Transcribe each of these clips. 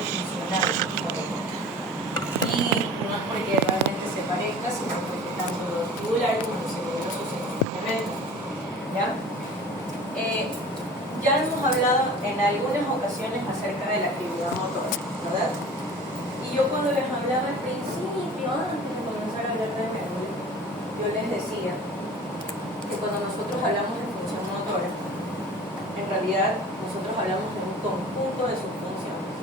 de funcionar como tal. Y no es porque realmente se parezca, sino porque tanto los vestibulares como los cerebrosos se complementan. ¿Ya? Ya hemos hablado en algunas ocasiones acerca de la actividad motora, ¿verdad? Y yo cuando les hablaba al principio, antes de comenzar a hablar de médula, yo les decía que cuando nosotros hablamos de función motora, en realidad nosotros hablamos de un conjunto de sus funciones,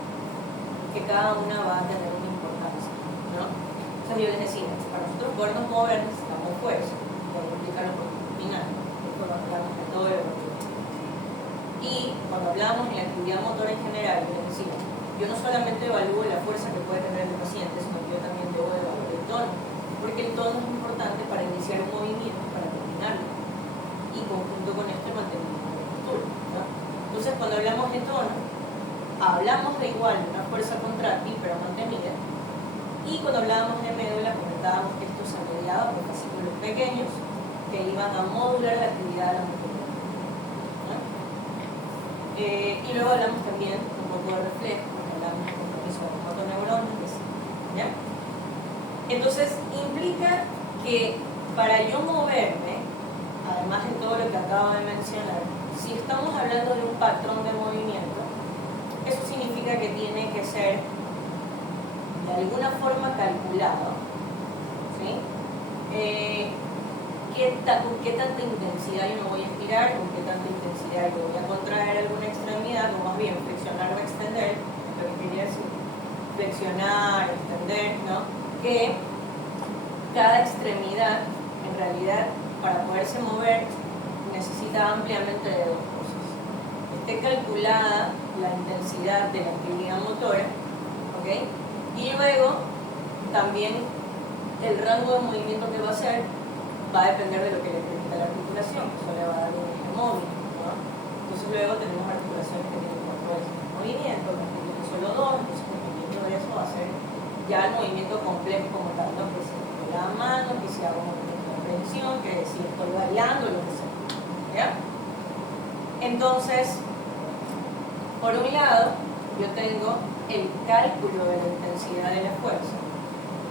que cada una va a tener una importancia, ¿no? Entonces yo les decía, para nosotros podernos mover necesitamos fuerza, por implicar lo final, cuando hablamos de todo el orden. Y cuando hablamos de la actividad motora en general, yo les decía, yo no solamente evalúo la fuerza que puede tener el paciente, sino que yo también debo evaluar el tono, porque el tono es importante para iniciar un movimiento, para terminarlo, y conjunto con esto el mantenimiento de la postura, ¿no? Entonces cuando hablamos de tono, hablamos de igual una fuerza contráctil pero mantenida, y cuando hablábamos de médula comentábamos que esto se mediaba por fascículos pequeños que iban a modular la actividad de la musculatura, ¿no? Y luego hablamos también un poco de reflejo, porque hablamos de compromiso de los motoneuronas, ¿ya? Entonces implica que para yo moverme, además de todo lo que acabo de mencionar, si estamos hablando de un patrón de movimiento, eso significa que tiene que ser de alguna forma calculado, ¿sí? ¿Con qué tanta intensidad yo me voy a estirar? ¿Con qué tanta intensidad yo voy a contraer alguna extremidad? O más bien flexionar o extender, lo que quería decir, flexionar, extender, ¿no? Que cada extremidad, en realidad, para poderse mover, necesita ampliamente de dos cosas. Esté calculada la intensidad de la actividad motora, ¿ok? Y luego, también el rango de movimiento que va a hacer va a depender de lo que le permita la articulación, eso le va a dar un eje móvil, ¿no? Entonces luego tenemos articulaciones que tienen 4 veces de movimiento, otras que tienen solo 2, entonces dependiendo de eso va a ser ya el movimiento complejo como tal, ¿no? Que si con la mano, que si hago un movimiento de prensión, que si estoy variando, lo que sea, ¿ya? Entonces, por un lado, yo tengo el cálculo de la intensidad de la fuerza,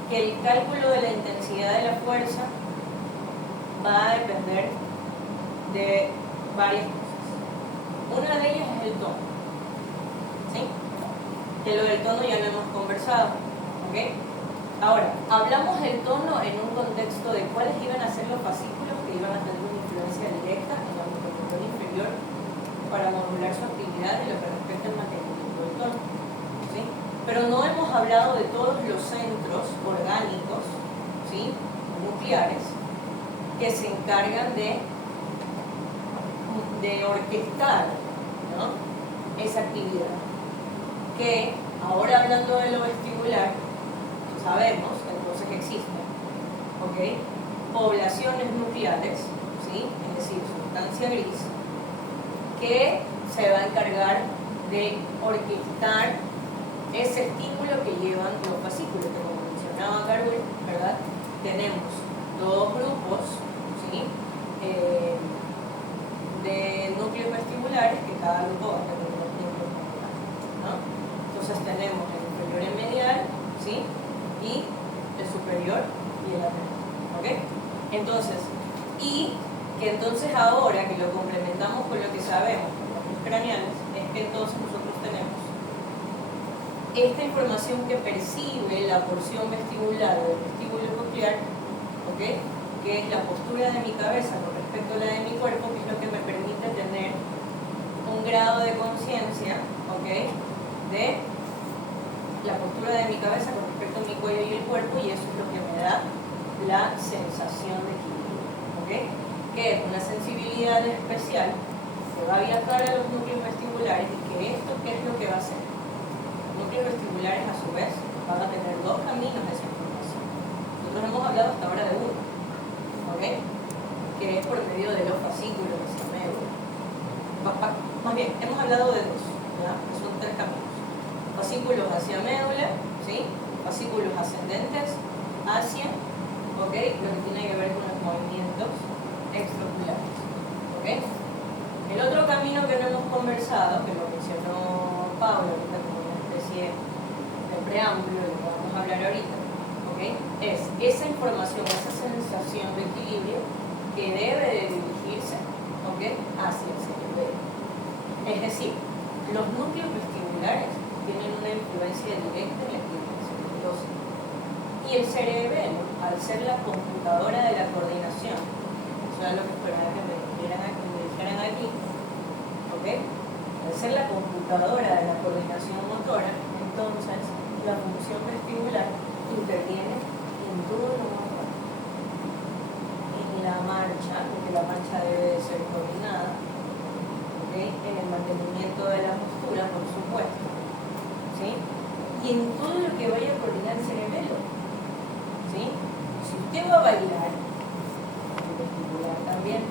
que el cálculo de la intensidad de la fuerza va a depender de varias cosas. Una de ellas es el tono, ¿sí? Que lo del tono ya lo hemos conversado, ¿ok? Ahora, hablamos del tono en un contexto de cuáles iban a ser los fascículos que iban a tener una influencia directa en la musculatura inferior para modular su actividad en lo que respecta al mantenimiento del tono, ¿sí? Pero no hemos hablado de todos los centros orgánicos, ¿sí? Nucleares, que se encargan de orquestar, ¿no? Esa actividad. Que ahora hablando de lo vestibular, sabemos que entonces existen, ¿ok? Poblaciones nucleares, ¿sí? Es decir, sustancia gris, que se va a encargar de orquestar ese estímulo que llevan los fascículos, que como mencionaba Carol, ¿verdad? Tenemos dos grupos, ¿sí? De núcleos vestibulares, que cada grupo va a tener dos núcleos vestibulares, ¿no? Entonces tenemos el inferior y medial, ¿sí? Y el superior y el lateral, ¿ok? Entonces, y que entonces ahora que lo complementamos con lo que sabemos con los núcleos craneales, es que entonces nosotros tenemos esta información que percibe la porción vestibular del vestíbulo coclear, ¿ok? Que es la postura de mi cabeza con respecto a la de mi cuerpo, que es lo que me permite tener un grado de conciencia, ¿ok? De la postura de mi cabeza con respecto a mi cuello y el cuerpo, y eso es lo que me da la sensación de equilibrio, ¿ok? Que es una sensibilidad especial que va a viajar a los núcleos vestibulares, y que esto, ¿qué es lo que va a hacer? Los núcleos vestibulares, a su vez, van a tener dos caminos de esa información. Nosotros hemos hablado hasta ahora de uno, ¿ok? Que es por medio de los fascículos de esa médula. Más bien, hemos hablado de dos, ¿verdad? Que son 3 caminos. Fascículos hacia médula, ¿sí? Fascículos ascendentes hacia, ¿ok? Lo que tiene que ver con los movimientos extraoculares, ¿ok? El otro camino que no hemos conversado, que lo mencionó Pablo ahorita como una especie preámbulo de lo que vamos a hablar ahorita, ¿ok? Es esa información, esa sensación de equilibrio que debe de dirigirse, ¿ok?, hacia el cerebelo. Es decir, los núcleos vestibulares tienen una influencia directa en la equilibración nerviosa. Y el cerebelo, al ser la computadora de la coordinación, eso es lo que esperaba que me dijeran aquí, ¿ok? Al ser la computadora de la coordinación motora, entonces la función vestibular interviene en todo lo motor. En la marcha, porque la marcha debe de ser coordinada, ¿okay?, en el mantenimiento de la postura, por supuesto, ¿sí?, y en todo lo que vaya a coordinar el cerebelo, ¿sí? Si usted va a bailar, el vestibular también,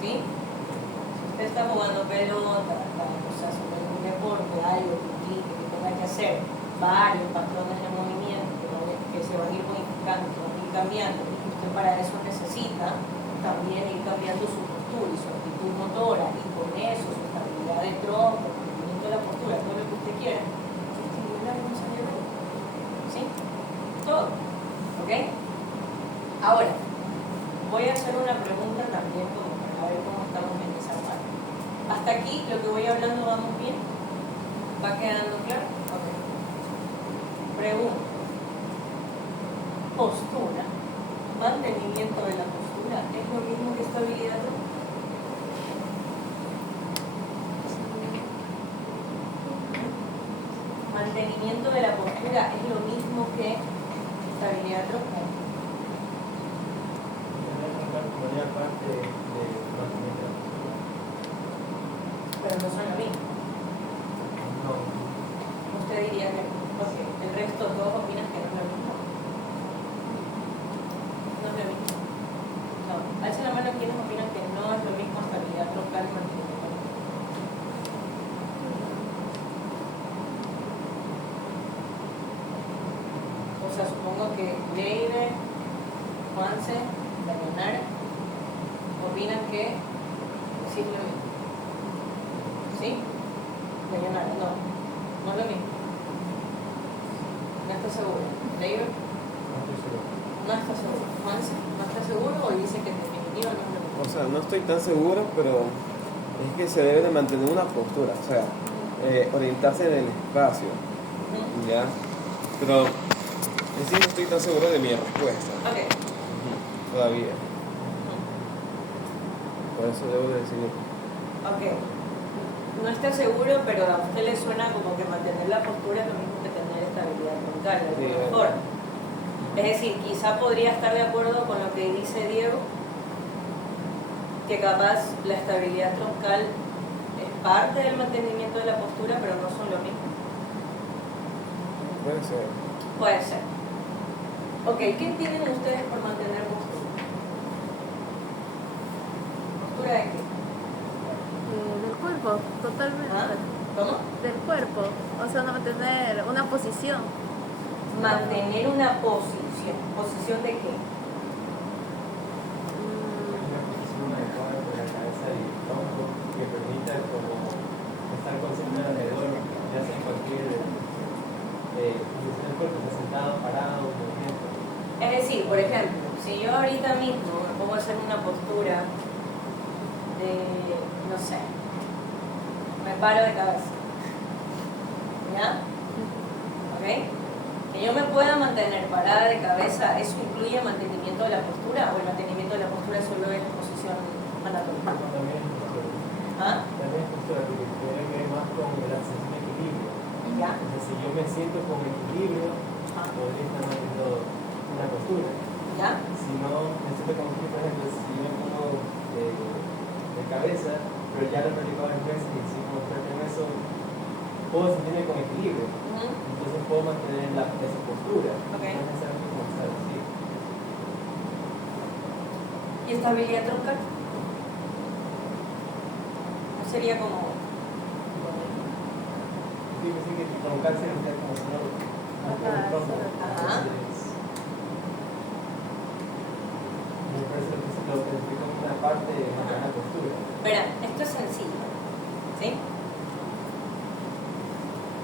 ¿sí? Si usted está jugando pelota, o sea, sobre un deporte, algo que tenga que hacer, varios patrones de movimiento que se van a ir modificando, que van a ir cambiando, y que usted para eso necesita también ir cambiando su postura y su actitud motora, y con eso su estabilidad de tronco, el movimiento de la postura, todo lo que usted quiera, estimular un cerebro, ¿sí? Todo, ¿ok? Ahora, voy a hacer una pregunta también como para ver cómo estamos en esa parte. Hasta aquí lo que voy hablando, ¿vamos bien? ¿Va quedando claro? Ok. Pregunta. Postura, mantenimiento de la postura, ¿es lo mismo que estabilidad? Mantenimiento de la postura es lo mismo que estabilidad troncal. Pero no son lo mismo. No. Usted diría que ok, el resto todos opinan que no es lo mismo. No es lo mismo. No. Alza la mano quienes opinan que no es lo mismo estabilidad troncal y mantenimiento. O sea, supongo que Leire, Juanse, Leonardo opinan que sí es lo mismo. ¿Sí? Leonardo, no es lo mismo. No está seguro. Leire, No estoy seguro. no está seguro. Juanse, ¿no está seguro o dice que en definitiva no es lo mismo? O sea, no estoy tan seguro, pero es que se debe de mantener una postura, o sea, orientarse en el espacio, ¿ya? Pero en sí no estoy tan seguro de mi respuesta. Ok. Todavía. Por eso debo de decir. Ok. No está seguro, pero a usted le suena como que mantener la postura es lo mismo que tener estabilidad troncal, de alguna Sí. forma. Es decir, quizá podría estar de acuerdo con lo que dice Diego, que capaz la estabilidad troncal es parte del mantenimiento de la postura, pero no son lo mismo. Puede ser. Puede ser. Ok, ¿qué entienden ustedes por mantener postura? ¿Postura de qué? Del cuerpo, totalmente. ¿Ah? ¿Cómo? Del cuerpo, o sea, no mantener una posición. Mantener una posición. ¿Posición de qué? Una posición adecuada con la cabeza y el tronco que permita como estar concentrado alrededor, ya sea en cualquier posición del cuerpo, está sentado, parado, movimiento. Es decir, por ejemplo, si yo ahorita mismo me pongo a hacer una postura de, no sé, me paro de cabeza, ¿ya? ¿Ok? Que yo me pueda mantener parada de cabeza, ¿eso incluye el mantenimiento de la postura o el mantenimiento de la postura solo es posición anatómica? También es postura. ¿Ah? También es postura, porque tiene que ver más con la sensación de equilibrio. ¿Ya? Entonces, si yo me siento con equilibrio, podría estar manteniendo una postura. ¿Ya? Si no, me siento como que, por ejemplo, si yo me pongo de cabeza, pero ya lo he practicado en veces y si como experto en eso, puedo sentirme con equilibrio. Ujú. Entonces puedo mantener esa postura. Ok. No necesariamente como estar así. ¿Y estabilidad troncal? ¿No sería como... Sí, me sigue que troncar sería como si no mantener el tronco. Ajá. Entonces, me parece lo que explico en una parte de mantener la postura. Verán, esto es sencillo, ¿sí?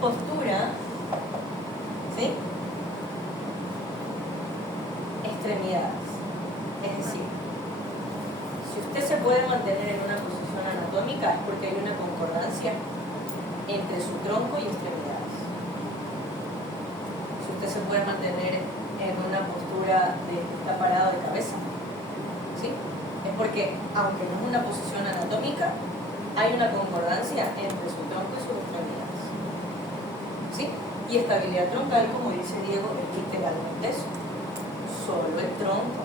Postura ¿Sí? Extremidades. Es decir, si usted se puede mantener en una posición anatómica es porque hay una concordancia entre su tronco y extremidades. Si usted se puede mantener en una postura de está parado de cabeza, ¿sí? Es porque, aunque no es una posición anatómica, hay una concordancia entre su tronco y sus extremidades. ¿Sí? Y estabilidad troncal, como dice Diego, es literalmente eso. Solo el tronco.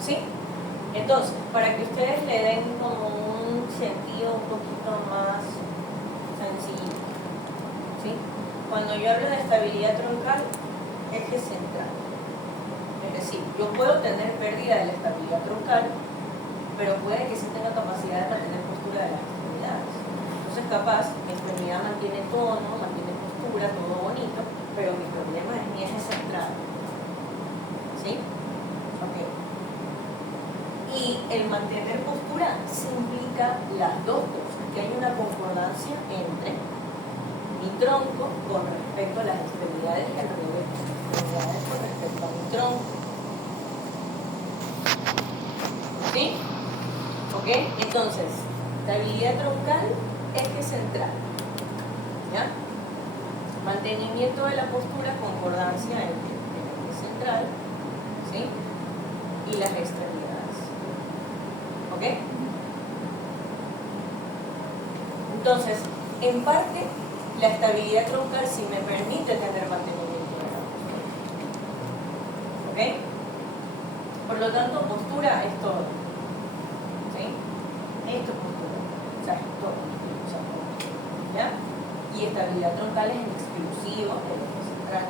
¿Sí? Entonces, para que ustedes le den como un sentido un poquito más sencillo, ¿sí? Cuando yo hablo de estabilidad troncal, eje central. Es decir, yo puedo tener pérdida de la estabilidad troncal, pero puede que sí tenga capacidad de mantener postura de las extremidades. Entonces, capaz, mi extremidad mantiene tono, mantiene postura, todo bonito, pero mi problema es mi eje central. ¿Sí? Ok. Y el mantener postura se implica las dos cosas, que hay una concordancia entre mi tronco con respecto a las extremidades y al revés, extremidades con respecto a mi tronco. ¿Sí? ¿Ok? Entonces, estabilidad troncal, eje central. ¿Ya? Mantenimiento de la postura, concordancia entre el eje central, ¿sí? Y las extremidades. ¿Ok? Entonces, en parte, la estabilidad troncal sí me permite tener mantenimiento de la postura. ¿Ok? Por lo tanto, postura es todo. ¿Sí? Esto es postura. O sea, es todo. O sea, todo. ¿Ya? Y estabilidad troncal es en exclusivo del eje central.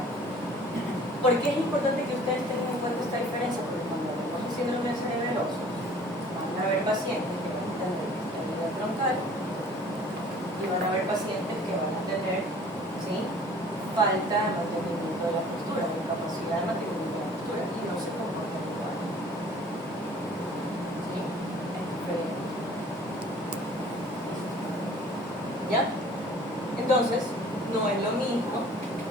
¿Por qué es importante que ustedes tengan en cuenta esta diferencia? Porque cuando vemos síndrome de cerebeloso, van a haber pacientes que van a tener estabilidad troncal y van a haber pacientes que van a tener, ¿sí?, falta de mantenimiento de la postura, de capacidad de mantenimiento de la postura, y no se comportan igual. ¿Sí? Es diferente. ¿Ya? Entonces, no es lo mismo,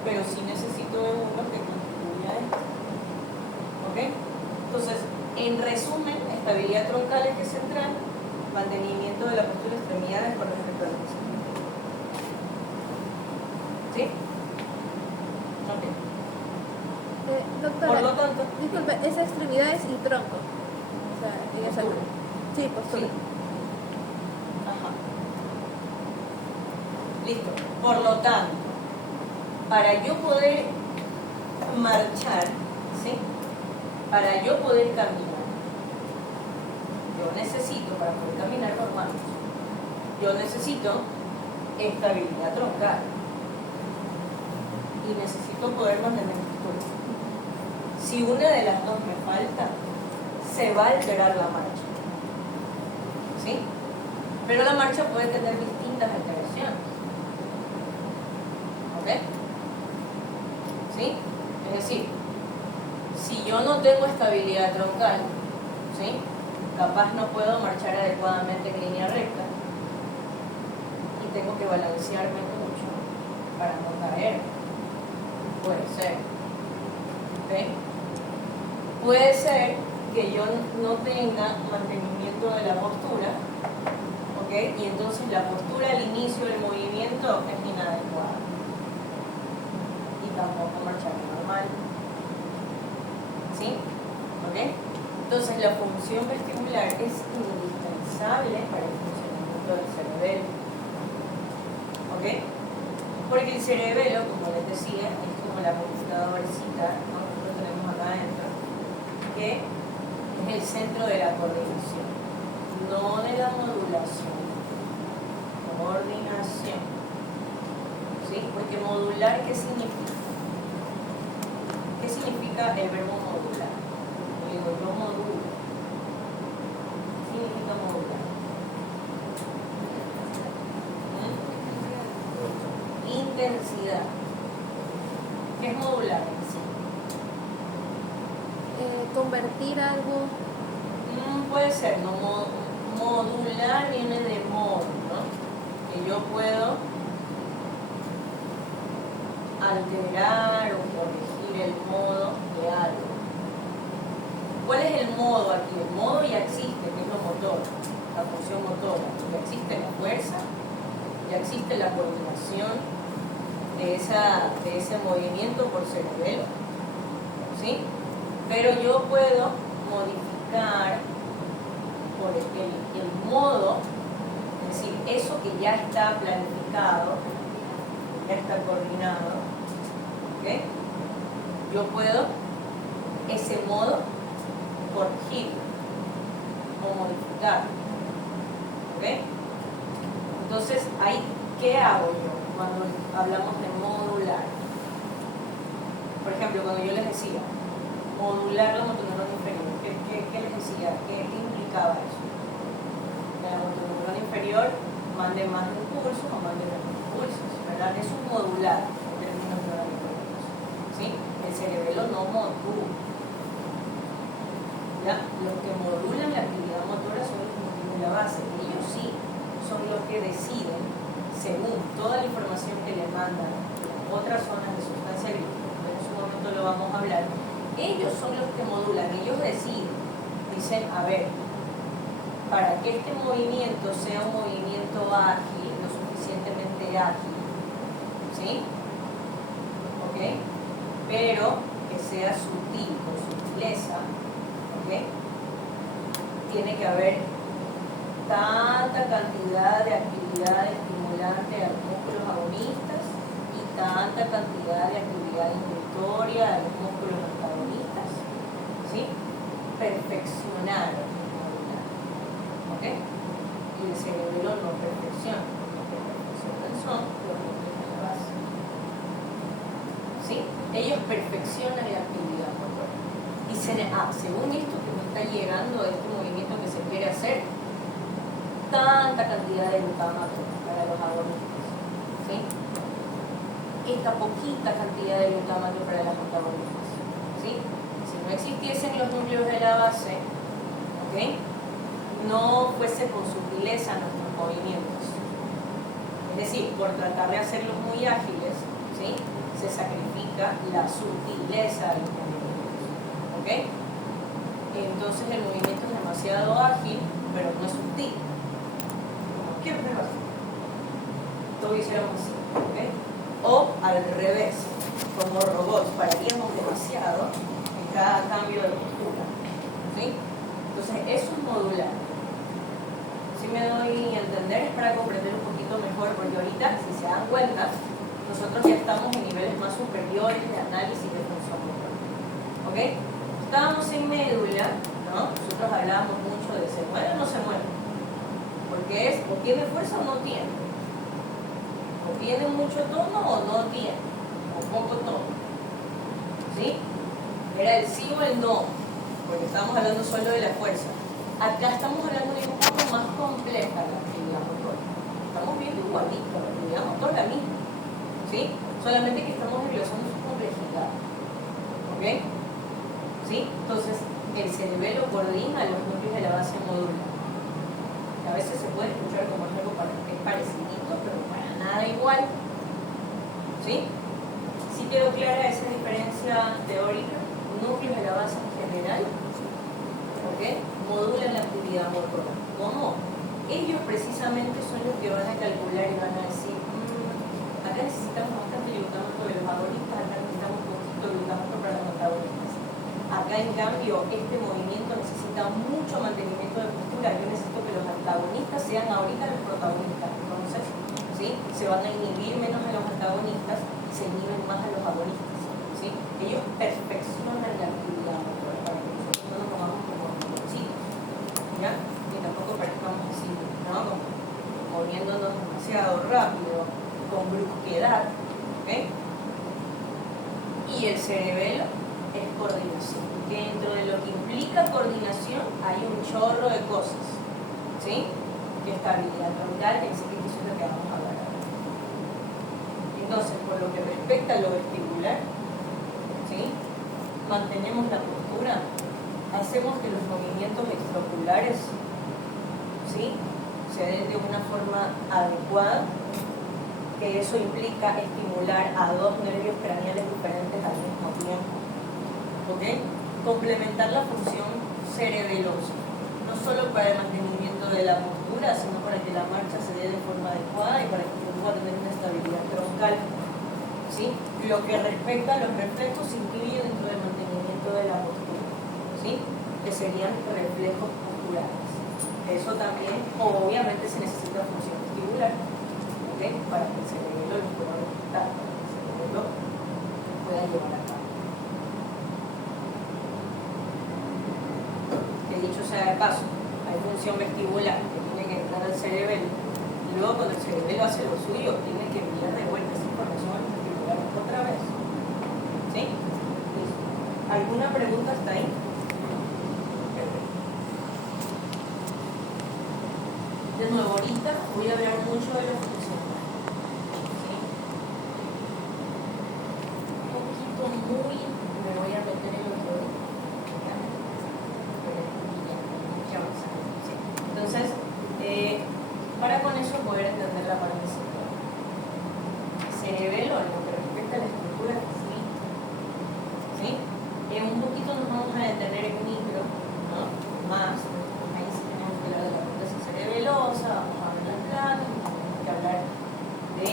pero sí necesito de uno que contribuya a esto. ¿Ok? Entonces, en resumen, estabilidad troncal, eje central, mantenimiento de la postura, extremidades con respecto al eje. ¿Sí? Ok. Doctora, Por lo tanto, disculpe, es extremidades y tronco. O sea, ella sabe. postura. Sí, postura. Sí. Ajá. Listo. Por lo tanto, para yo poder marchar, ¿sí?, para yo poder caminar, yo necesito, para poder caminar normal, yo necesito estabilidad troncal y necesito poder mantener postura. Si una de las dos me falta, se va a alterar la marcha. ¿Sí? Pero la marcha puede tener distintas alteraciones. ¿Ok? ¿Sí? Es decir, si yo no tengo estabilidad troncal, ¿sí?, capaz no puedo marchar adecuadamente en línea recta y tengo que balancearme mucho para no caer. Puede ser. ¿Ok? Puede ser que yo no tenga mantenimiento de la postura, ¿ok? Y entonces la postura al inicio del movimiento es inadecuada y tampoco marchar normal. ¿Sí? ¿Ok? Entonces la función vestibular es indispensable para el funcionamiento del cerebelo. ¿Ok? Porque el cerebelo, como les decía, es como la computadorcita, ¿no?, que nosotros tenemos acá adentro, que es el centro de la coordinación, no de la modulación. Coordinación. ¿Sí? Porque modular, ¿qué significa? ¿Qué significa el verbo modular? Digo, yo modulo. ¿Qué significa modular? Intensidad. ¿Qué es modular en sí? Convertir algo. Puede ser, ¿no? Modular viene de modo, ¿no? Que yo puedo alterar o corregir el modo de algo. ¿Cuál es el modo aquí? El modo ya existe, que es lo motor, la función motora. Ya existe la fuerza, ya existe la coordinación de ese movimiento por cerebelo, ¿sí? Pero yo puedo modificar por el modo, es decir, eso que ya está planificado, ya está coordinado, ¿ok? Yo puedo ese modo corregir o modificar, ¿ok? Entonces, ahí, ¿qué hago yo cuando hablamos de modular? Por ejemplo, cuando yo les decía modular la motoneurona inferior, ¿qué les decía? ¿Qué implicaba eso? Que la motoneurona inferior mande más impulsos o mande menos impulsos, ¿verdad? Eso es modular en términos neurológicos, ¿sí? El cerebelo no modula. ¿Ya? Los que modulan la actividad motora son los núcleos de la base. Ellos sí son los que deciden, según toda la información que le mandan otras zonas de sustancia gris, en su momento lo vamos a hablar. Ellos son los que modulan, ellos deciden, dicen, a ver, para que este movimiento sea un movimiento ágil, lo suficientemente ágil, ¿sí? ¿Ok? Pero que sea sutil, con sutileza, ¿ok? Tiene que haber tanta cantidad de actividad estimulante a los músculos agonistas y tanta cantidad de actividad inductoria a los músculos antagonistas, ¿sí? Perfeccionar, ¿ok? Y el cerebelo no perfecciona, lo que perfeccionan son los núcleos de la base, ¿sí? Ellos perfeccionan la actividad motora y según esto que me está llegando, este movimiento que se quiere hacer, tanta cantidad de glutamato para los agonistas, ¿sí? Esta poquita cantidad de glutamato para las antagonistas, ¿sí? Si no existiesen los núcleos de la base, ¿ok? No fuese con sutileza nuestros movimientos. Es decir, por tratar de hacerlos muy ágiles, ¿sí? Se sacrifica la sutileza de los movimientos, ¿ok? Entonces el movimiento es demasiado ágil, pero no es sutil. ¿Qué pasa? Todo hiciéramos así, ¿ok? O al revés, como robots, pararíamos demasiado en cada cambio de postura, ¿sí? Entonces eso es modular. Si me doy a entender, es para comprender un poquito mejor, porque ahorita, si se dan cuenta, nosotros ya estamos en niveles más superiores de análisis de función motora, ¿ok? Estábamos en médula, ¿no? Nosotros hablábamos mucho de se mueve o no se mueve. Porque es, o tiene fuerza o no tiene. O tiene mucho tono o no tiene. O poco tono. ¿Sí? Era el sí o el no. Porque estamos hablando solo de la fuerza. Acá estamos hablando de un poco más compleja la actividad motora. Estamos viendo igualito, la actividad motora la misma. ¿Sí? Solamente que estamos desglosando su complejidad. ¿Ok? ¿Sí? Entonces, el cerebelo coordina los núcleos de la base modular. A veces se puede escuchar como algo que es parecidito, pero para nada igual. ¿Sí? ¿Sí quedó clara esa diferencia teórica? Núcleos de la base en general, ¿ok? Modulan la actividad motora. ¿Cómo? Ellos precisamente son los que van a calcular y van a decir, acá necesitamos bastante glutamato de los agonistas, acá necesitamos un poquito de glutamato para los antagonistas. Acá, en cambio, este movimiento necesita mucho mantenimiento de postura. Yo necesito que los antagonistas sean ahorita los protagonistas. Entonces, ¿sí? Se van a inhibir menos a los antagonistas y se inhiben más a los agonistas, ¿sí? Ellos perfeccionan la actividad motora para que nosotros no nos tomamos como robotcitos, ¿ya? Ni tampoco parezcamos así, ¿no? Como moviéndonos demasiado rápido, con brusquedad, ¿ok? Y el cerebelo es coordinación. Dentro de lo que implica coordinación hay un chorro de cosas, ¿sí? Que estabilidad orbital, que es lo que vamos a hablar ahora. Entonces, por lo que respecta a lo vestibular, ¿sí? Mantenemos la postura, hacemos que los movimientos extraoculares, ¿sí? Se den de una forma adecuada, ¿ok? que eso implica estimular a dos nervios craneales diferentes al mismo tiempo. ¿Ok? Complementar la función cerebelosa, no solo para el mantenimiento de la postura, sino para que la marcha se dé de forma adecuada y para que se pueda tener una estabilidad troncal. ¿Sí? Lo que respecta a los reflejos se incluye dentro del mantenimiento de la postura, ¿sí? Que serían reflejos posturales. Eso también, obviamente, se necesita función vestibular, ¿ok? Para que el cerebelo lo pueda ejecutar, para que el cerebelo lo pueda llevar a cabo. Que dicho sea de paso, hay función vestibular que tiene que entrar al cerebelo, y luego cuando el cerebelo hace lo suyo, tiene que enviar de vuelta esa información al vestibular otra vez. ¿Sí? ¿Listo? ¿Alguna pregunta hasta ahí? De nuevo, ahorita voy a hablar mucho de la función. ¿Sí? Un poquito muy, me voy a meter en otro. Ya avanzamos, ¿sí? Entonces, para con eso poder entender la parte cerebral. Cerebelo, en lo que respecta a la estructura física, ¿sí? Un poquito nos vamos a detener en micro, ¿no? Más. Ahí sí tenemos que hablar de la corteza cerebelosa, vamos a ver las planas, tenemos que hablar de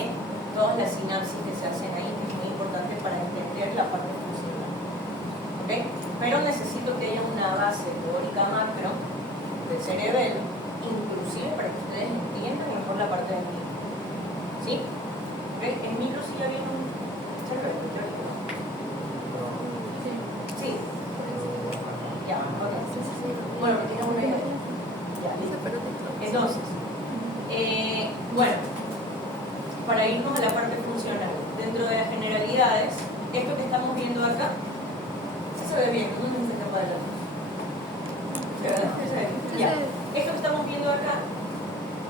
todas las sinapsis que se hacen ahí, que es muy importante para entender la parte funcional. ¿Ok? Pero necesito que haya una base teórica macro del cerebelo, inclusive para que ustedes entiendan mejor la parte del micro. ¿Sí? ¿Ok? En micro sí ya viene un cerebelo teórico. Sí. Ya, ok. Bueno, me tiene una idea. Ya, listo. Entonces, bueno, para irnos a la parte funcional, dentro de las generalidades, esto que estamos viendo acá, se ve bien, no se escapa de la luz. ¿De verdad? ¿Se ve? Ya. Esto que estamos viendo acá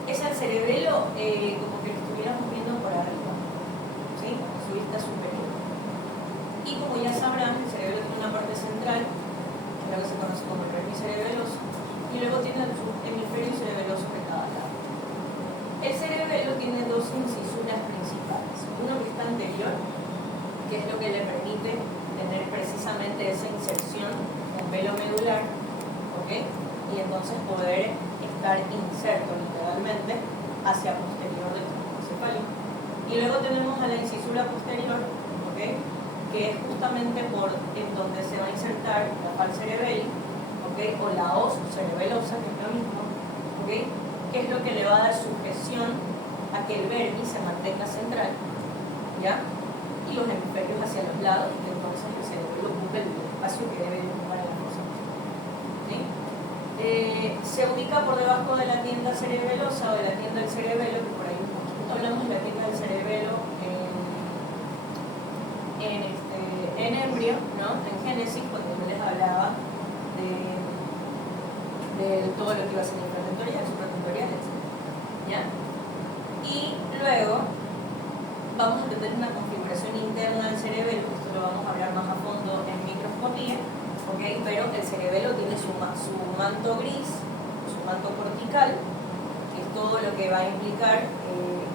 es el cerebelo como que lo estuviéramos viendo por arriba, ¿sí? Su vista superior. Y como ya sabrán, el cerebelo tiene una parte central, que es lo que se conoce como el raíz cerebeloso, y luego tiene el hemisferio cerebeloso de cada lado. El cerebelo tiene dos incisuras principales. Uno que está anterior, que es lo que le permite tener precisamente esa inserción en velo medular, ¿ok? Y entonces poder estar inserto literalmente hacia posterior del tronco encefálico. Y luego tenemos a la incisura posterior, ¿ok? Que es justamente por en donde se va a insertar la pal cerebeli, ¿okay? O la os cerebelosa, que es lo mismo, ¿okay? Que es lo que le va a dar sujeción a que el vermis se mantenga central, ¿ya? Y los hemisferios hacia los lados, y que entonces el cerebelo ocupe el espacio que debe ocupar en la fosa. ¿Sí? Se ubica por debajo de la tienda cerebelosa o de la tienda del cerebelo, que por ahí un poquito hablamos de la tienda del cerebelo en embrio, ¿no? En Génesis, cuando yo les hablaba de todo lo que iba a ser infratentorial, supratentorial, etc. ¿Ya? Y luego vamos a tener una configuración interna del cerebelo, esto lo vamos a hablar más a fondo en microscopía, ¿okay? Pero el cerebelo tiene su manto gris, su manto cortical, que es todo lo que va a implicar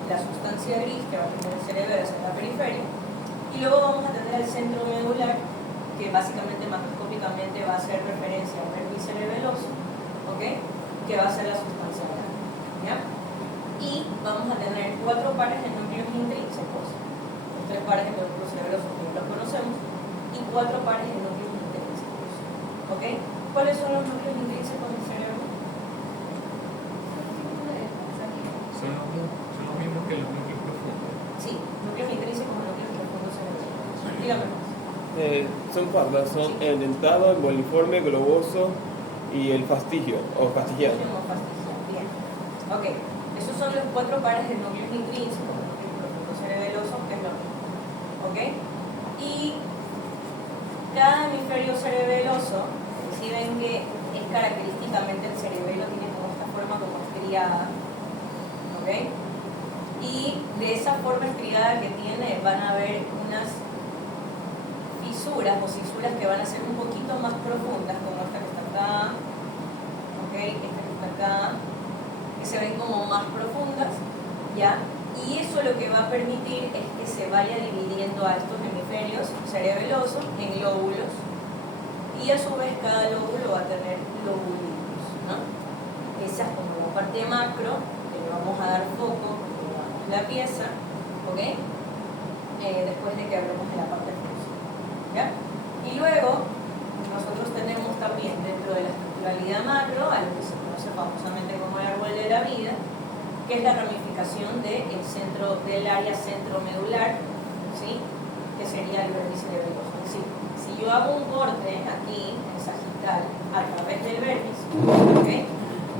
la sustancia gris que va a tener el cerebelo hacia la periferia. Y luego vamos a tener el centro medular, que básicamente macroscópicamente va a hacer referencia al vermis cerebeloso, ¿okay? Que va a ser la sustancia grande, ¿ya? Y vamos a tener 4 pares de núcleos intrínsecos, los 3 pares de núcleos cerebelosos que ya los conocemos, y 4 pares de núcleos intrínsecos, ¿okay? ¿Cuáles son los núcleos intrínsecos del cerebro? Son los mismos que los núcleos profundos. Sí, núcleos intrínsecos o núcleos profundos cerebrales. Dígame. Son 4, son el dentado, el boliforme, globoso y el fastigio, o fastigiado. Bien. Ok, esos son los 4 pares de núcleos intrínsecos, los núcleos profundos cerebelosos, que es lo mismo. ¿Ok? Y cada hemisferio cerebeloso, si ven que es característicamente el cerebelo, tiene como esta forma como estriada. ¿Ok? Y de esa forma estriada que tiene van a haber unas fisuras o cisuras que van a ser un poquito más profundas, como esta que está acá, ¿okay? Esta que está acá, que se ven como más profundas, ¿ya? Y eso lo que va a permitir es que se vaya dividiendo a estos hemisferios cerebelosos en lóbulos, y a su vez cada lóbulo va a tener lobulitos, ¿no? Esa es como la parte macro, que le vamos a dar foco, la pieza, ¿ok? Después de que hablemos de la parte funcional, ¿ya? Y luego nosotros tenemos también dentro de la estructuralidad macro a lo que se conoce famosamente como el árbol de la vida, que es la ramificación del área centromedular, ¿sí? Que sería el vértice cerebeloso. Es decir, si yo hago un corte aquí en sagital a través del vértice, ¿okay?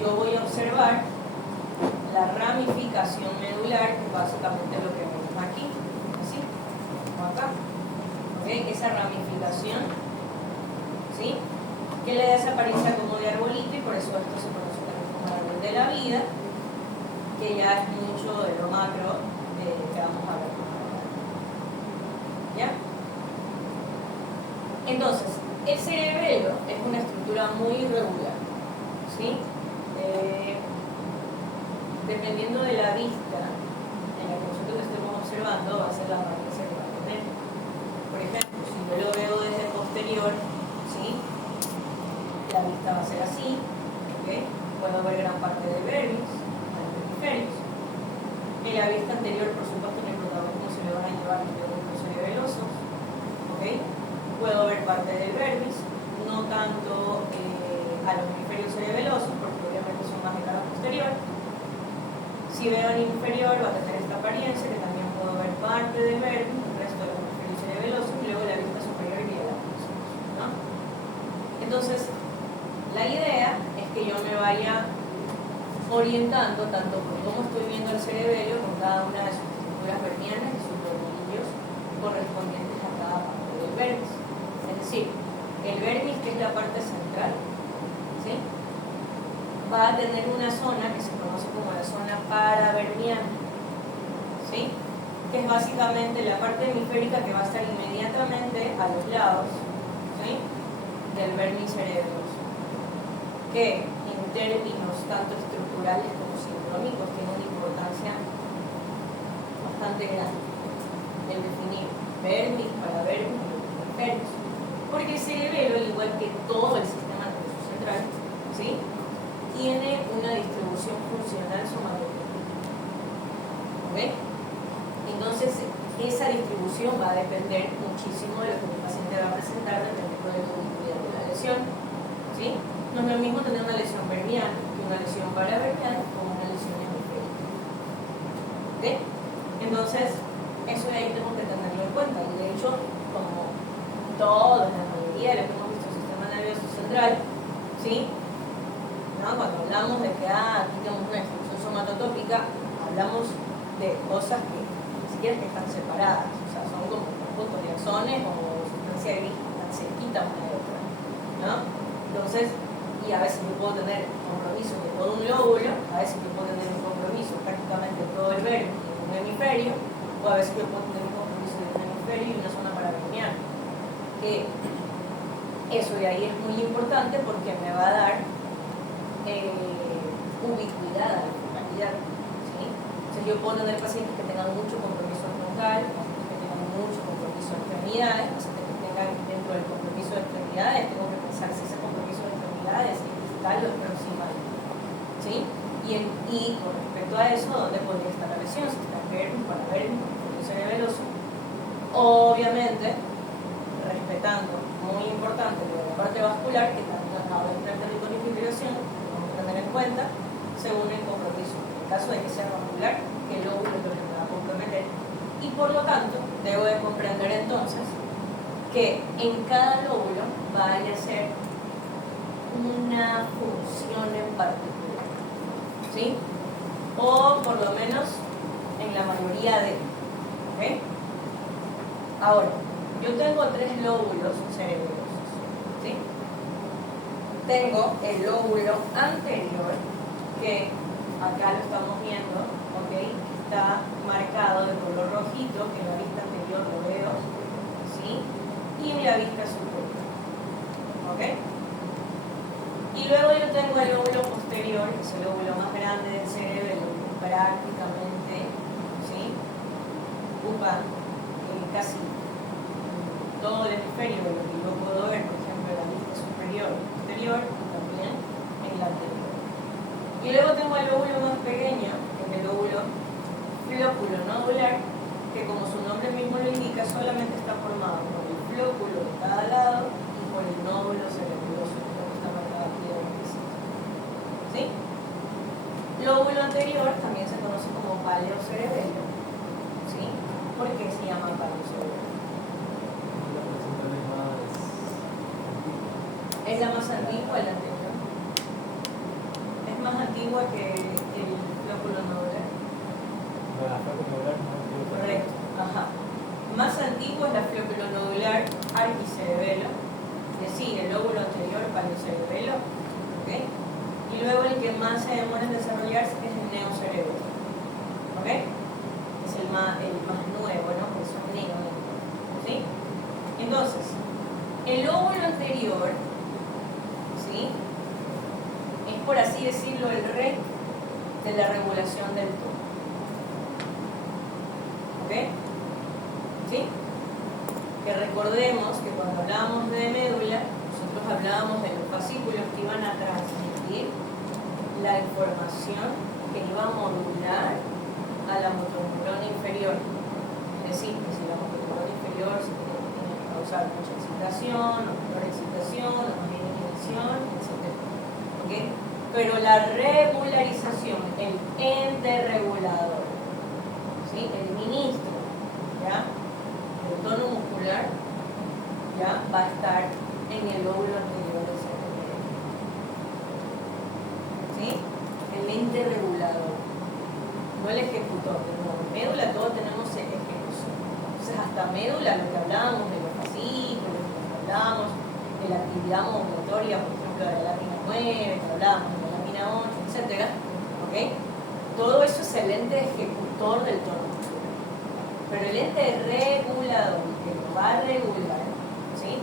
Yo voy a observar la ramificación medular, que es básicamente lo que vemos aquí, así, como acá, ¿okay? Esa ramificación, ¿sí? Que le da esa apariencia como de arbolito, y por eso esto se conoce también como árbol de la vida, que ya es mucho de lo macro que vamos a ver más adelante. ¿Ya? Entonces, el cerebelo es una estructura muy irregular, ¿sí? Dependiendo de la vista en la que nosotros estemos observando, va a ser la apariencia que va a tener. Por ejemplo, si yo lo veo desde posterior, ¿sí? La vista va a ser así, ¿ok? Puedo ver gran parte del vermis, hemisferios. En la vista anterior, por supuesto, en el protagonismo se le van a llevar los lóbulos cerebelosos, ¿ok? Puedo ver parte del vermis, no tanto a los hemisferios cerebelosos, porque obviamente son más de cara posterior. Si veo en inferior, va a tener esta apariencia, que también puedo ver parte del vermis, el resto de los hemisferios cerebelosos, y luego la vista superior y la vista, ¿no? Entonces, la idea es que yo me vaya orientando tanto por cómo estoy viendo el cerebelo con cada una de sus estructuras vernianas y sus lobulillos correspondientes a cada parte del vermis. Es decir, el vermis, que es la parte central, ¿sí? Va a tener una zona que se conoce como la zona paraverniana, ¿sí? Que es básicamente la parte hemisférica que va a estar inmediatamente a los lados, ¿sí? Del vermis cerebeloso, que en términos tanto estructurales como sindrómicos tiene una importancia bastante grande el definir vermis, paravermis y hemisferios, porque el cerebelo, al igual que todo el sistema nervioso central, ¿sí? Tiene una distribución funcional somatológica, ¿ok? Entonces esa distribución va a depender muchísimo de lo que el paciente va a presentar dependiendo de la ubicuidad de la lesión, ¿sí? No es lo mismo tener una lesión verniana que una lesión paraverniana o una lesión hemisférica, ¿ok? Entonces eso de ahí tengo que tenerlo en cuenta, y de hecho, como toda la mayoría de lo que hemos visto en el sistema nervioso central, ¿sí? ¿No? Cuando hablamos de que aquí tenemos una distribución somatotópica, hablamos de cosas que ni siquiera que están separadas, o sea, son como conjuntos de axones o sustancia gris que están cerquita una de otra, ¿no? Entonces, y a veces yo puedo tener compromiso de todo un lóbulo, a veces yo puedo tener un compromiso prácticamente de todo el vermis y un hemisferio, o a veces yo puedo tener un compromiso de un hemisferio y una zona paraverniana, que eso de ahí es muy importante porque me va a dar ubicuidad a la focalidad, ¿sí? Entonces yo puedo tener pacientes que tengan mucho compromiso troncal, pacientes que tengan mucho compromiso de extremidades, pacientes que tengan dentro del compromiso de extremidades, tengo que pensar si ese compromiso de extremidades es distal o es proximal, ¿sí? Y con respecto a eso, ¿dónde podría estar la lesión? Si está en vermis, paravermis, cerebeloso, obviamente respetando, muy importante, la parte vascular, que también acaba de entrar territorio de fibrilación, tener en cuenta según el compromiso. En el caso de que sea vascular, que el lóbulo es lo que me va a comprometer, y por lo tanto debo de comprender entonces que en cada lóbulo va a ser una función en particular, ¿sí? O por lo menos en la mayoría de, ¿ok? Ahora, yo tengo 3 lóbulos cerebelosos, ¿sí? Tengo el lóbulo anterior, que acá lo estamos viendo, ¿ok? Está marcado de color rojito, que en la vista anterior lo veo, ¿sí? Y en la vista superior, ¿ok? Y luego yo tengo el lóbulo posterior, que es el lóbulo más grande del cerebro, prácticamente, ¿sí? ocupa casi todo el hemisferio de lo que yo puedo ver, por ejemplo, en la vista superior y posterior, y también en la anterior. Y luego tengo el lóbulo más pequeño, que es el lóbulo flóculo nodular, que como su nombre mismo lo indica, solamente está formado por el flóculo de cada lado y por el nódulo cerebeloso, que es lo que está marcado aquí en el piso. ¿Sí? Lóbulo anterior también se conoce como paleocerebelo. ¿Sí? ¿Por qué se llama paleocerebelo? Es la más antigua, la anterior. Es más antigua que el flóculo nodular. Correcto. Ajá. Más antigua es la flóculo nodular arquicerebelo. Le sigue el lóbulo anterior, paleocerebelo. ¿Okay? Y luego el que más se demora en desarrollarse es el neocerebelo. ¿Ok? Es el más nuevo, ¿no? Porque son neo. ¿Sí? Entonces, el lóbulo anterior, ¿sí?, es, por así decirlo, el rey de la regulación del tono. ¿Ok? ¿Sí? Que recordemos que cuando hablábamos de médula, nosotros hablábamos de los fascículos que iban a transmitir la información que iba a modular a la motoneurona inferior. Es decir, que si la motoneurona inferior se tiene que causar mucha excitación, o menor excitación, o más bien inhibición, etc. ¿Ok? Pero la regularización, el ente regulador, ¿sí?, el ministro, ¿ya?, del tono muscular, ¿ya?, va a estar en el lóbulo anterior del cerebro. ¿Sí? El ente regulador, no el ejecutor. En médula todos tenemos ejecución. Entonces, hasta médula, lo que hablábamos de los fascículos, lo que hablábamos de la actividad modulatoria, por ejemplo, de la lámina 9, que hablábamos de la lámina 8, etc. ¿Ok? Todo eso es el ente ejecutor del tono muscular. Pero el ente regulador, que lo va a regular, ¿sí?,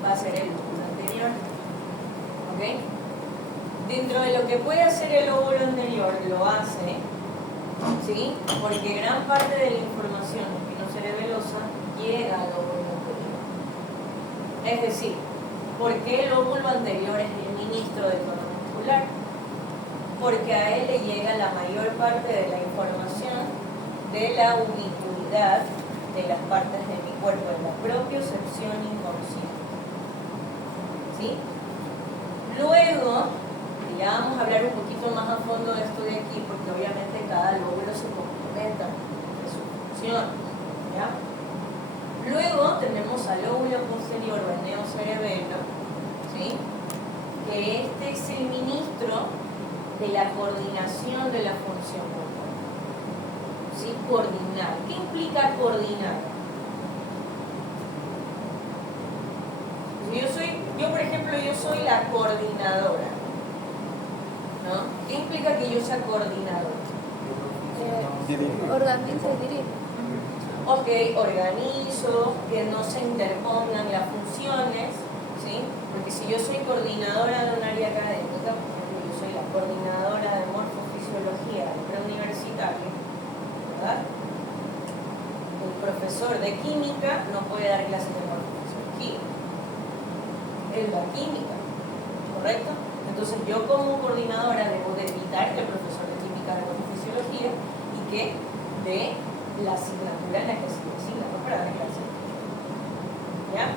va a ser el lóbulo anterior. ¿Ok? Dentro de lo que puede hacer el lóbulo anterior, lo hace, ¿sí?, porque gran parte de la información espinocerebelosa llega al lóbulo anterior. Es decir, ¿por qué el lóbulo anterior es el ministro del tono muscular? Porque a él le llega la mayor parte de la información de la ubicuidad de las partes de mi cuerpo, de la propiocepción inconsciente. ¿Sí? Luego, ya vamos a hablar un poquito más a fondo de esto de aquí, porque obviamente cada lóbulo se complementa de su función. ¿Ya? Luego tenemos al lóbulo posterior o el neocerebelo, ¿sí?, que este es el ministro de la coordinación de la función motora. ¿Sí? Coordinar. ¿Qué implica coordinar? Yo, por ejemplo, yo soy la coordinadora, ¿no? ¿Qué implica que yo sea coordinadora? Organiza y dirige. Ok, organizo, que no se interpongan las funciones, ¿sí? Porque si yo soy coordinadora de un área académica, por ejemplo, yo soy la coordinadora de morfofisiología del preuniversitario, ¿verdad? El profesor de química no puede dar clases de morfofisiología. Es la química, ¿correcto? Entonces yo como coordinadora debo de evitar que el profesor de química de morfofisiología y que dé la asignatura en la que se designa, no para dar clases. ¿Ya?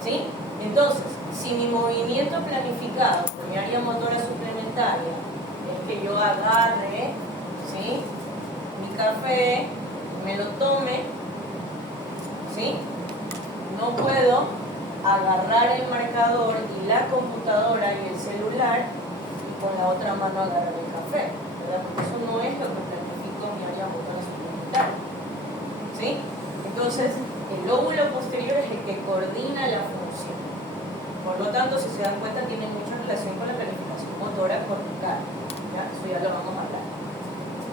¿Sí? Entonces, si mi movimiento planificado por mi área motora suplementaria es que yo agarre, ¿sí?, mi café, me lo tome, ¿sí?, no puedo agarrar el marcador y la computadora y el celular y con la otra mano agarrar el café, ¿verdad? Porque eso no es lo que planificó mi área motora suplementaria. ¿Sí? Entonces, el lóbulo posterior es el que coordina la función. Por lo tanto, si se dan cuenta, tiene mucha relación con la planificación motora cortical. ¿Ya? Eso ya lo vamos a hablar.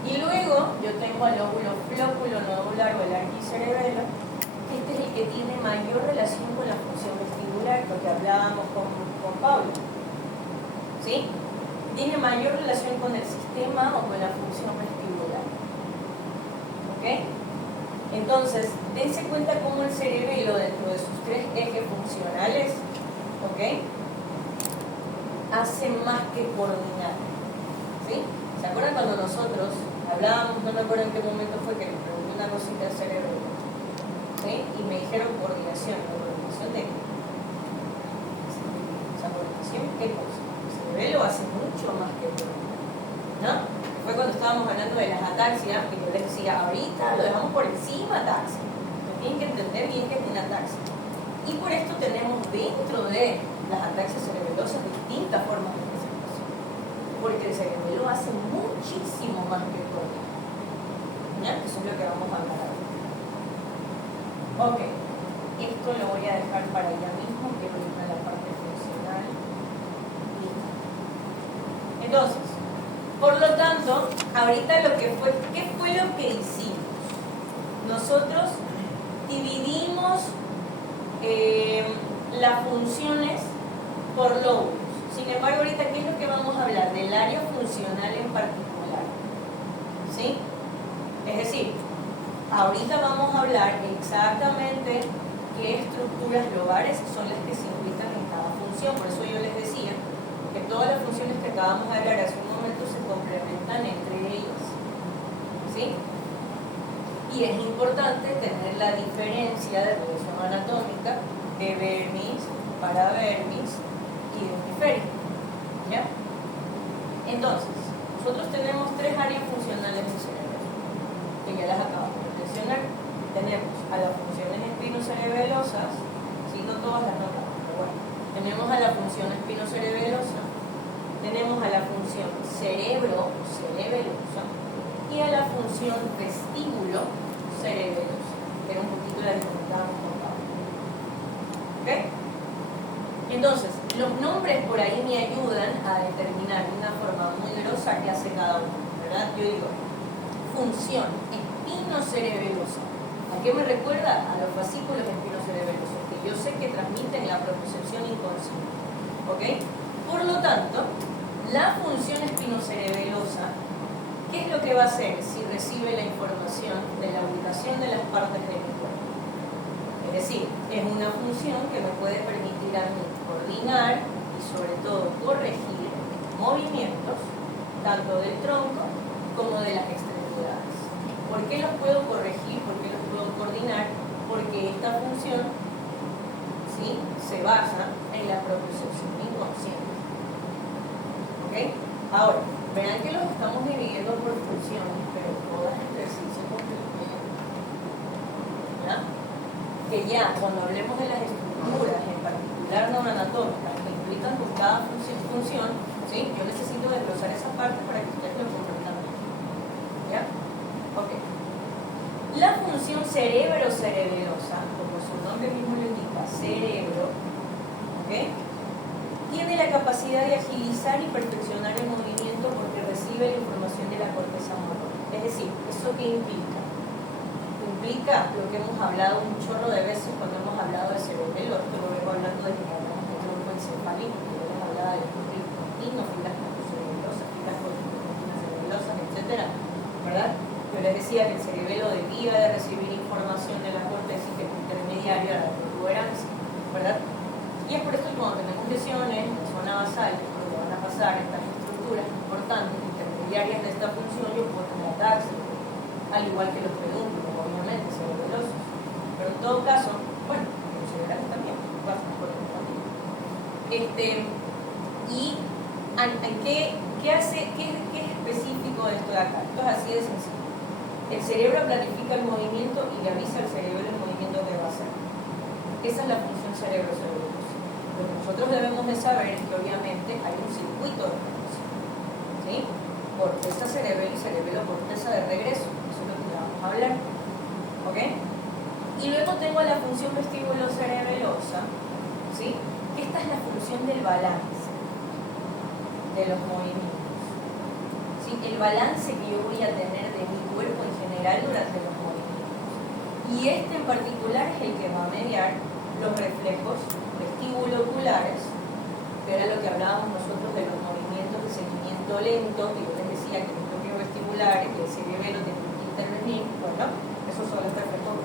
Y luego, yo tengo al lóbulo flóculo nodular o el arquicerebelo. Este es el que tiene mayor relación con la función vestibular, lo que hablábamos con Pablo. ¿Sí? Tiene mayor relación con el sistema o con la función vestibular. ¿Ok? Entonces, dense cuenta cómo el cerebelo dentro de sus tres ejes funcionales, ¿ok?, hace más que coordinar. ¿Sí? ¿Se acuerdan cuando nosotros hablábamos, no me acuerdo en qué momento fue que les pregunté una cosita del cerebelo? ¿Sí? Y me dijeron coordinación. ¿La coordinación de qué? O sea, coordinación, ¿qué cosa? El cerebelo hace mucho más que coordinar, ¿no? Fue cuando estábamos hablando de las ataxias, que yo les decía, ahorita lo dejamos por encima ataxia. Tienen que entender bien qué es una ataxia. Y por esto tenemos dentro de las ataxias cerebelosas distintas formas de presentación. Porque el cerebelo hace muchísimo más que coordinar. ¿Ya? Eso es lo que vamos a hablar ahora. Ok, esto lo voy a dejar para allá mismo, quiero irme a la parte funcional. Listo. Entonces, por lo tanto, ahorita ¿qué fue lo que hicimos? Nosotros dividimos las funciones por lóbulos. Sin embargo, ahorita, ¿qué es lo que vamos a hablar? Del área funcional en particular. ¿Sí? Es decir, ahorita vamos a hablar exactamente qué estructuras lobares son las que se implican en cada función. Por eso yo les decía que todas las funciones que acabamos de hablar hace un momento se complementan entre ellas. ¿Sí? Y es importante tener la diferencia de relación anatómica de vermis, paravermis y de hemisferio. ¿Ya? Entonces, nosotros tenemos tres áreas funcionales del cerebro, que ya las acabamos de mencionar. Tenemos a las funciones espinocerebelosas, si no todas las nombramos, pero bueno, tenemos a la función espinocerebelosa, tenemos a la función cerebro-cerebelosa y a la función vestíbulo-cerebelosa, que era un poquito la que comentábamos con Pablo. ¿Ok? Entonces, los nombres por ahí me ayudan a determinar de una forma muy grosa qué hace cada uno, ¿verdad? Yo digo, función espinocerebelosa. ¿A qué me recuerda? A los fascículos espinocerebelosos, que yo sé que transmiten la propiocepción inconsciente. ¿Ok? Por lo tanto, la función espinocerebelosa, ¿qué es lo que va a hacer si recibe la información de la ubicación de las partes de mi cuerpo? Es decir, es una función que me puede permitir a mí coordinar y sobre todo corregir movimientos tanto del tronco como de las extremidades. ¿Por qué los puedo corregir? ¿Por qué los puedo coordinar? Porque esta función, ¿sí?, se basa en la propiocepción inconsciente. ¿Ok? Ahora, verán que los estamos dividiendo por funciones, pero todas entre sí se complementan. ¿Ya? Que ya cuando hablemos de las estructuras, en particular neuroanatómicas, que implican con cada función, ¿sí?, yo necesito desglosar esa parte para que ustedes lo comprendan bien. ¿Ya? Ok. La función cerebro-cerebelosa, como su nombre mismo lo indica, cerebro, ¿ok?, tiene la capacidad de agilizar y perfeccionar el movimiento porque recibe la información de la corteza motora. Es decir, ¿eso qué implica? Implica lo que hemos hablado un chorro de veces cuando hemos hablado de cerebelo. Esto lo vengo hablando desde que hablamos del grupo encefálico, que yo les hablaba de los intestinos, fibras cerebelosas, fibras cerebelosas, etc. ¿Verdad? Yo les decía que el cerebelo debía de recibir información de la corteza intermediaria a la protuberancia, ¿verdad? Y es por esto que cuando tenemos lesiones en la zona basal, cuando van a pasar estas estructuras importantes, intermediarias de esta función, yo puedo tener ataxia, al igual que los pedúnculos, obviamente, cerebelosos. Pero en todo caso, bueno, los cerebrales también, pasan por el también. ¿Y qué es específico de esto de acá? Esto es así de sencillo. El cerebro planifica el movimiento y le avisa al cerebro el movimiento que va a hacer. Esa es la función cerebro-cerebelosa. Lo que nosotros debemos de saber es que obviamente hay un circuito de regreso, ¿sí? Corteza cerebelo y cerebelo corteza de regreso. Eso es lo que vamos a hablar. ¿Ok? Y luego tengo la función vestíbulo-cerebelosa, ¿sí?, que esta es la función del balance de los movimientos, ¿sí?, el balance que yo voy a tener de mi cuerpo en general durante los movimientos. Y este en particular es el que va a mediar los reflejos vestíbulo-oculares, que era lo que hablábamos nosotros de los movimientos de seguimiento lento, que yo les decía que los propios vestibulares y el cerebelo tienen que intervenir. Bueno, esos son los reflejos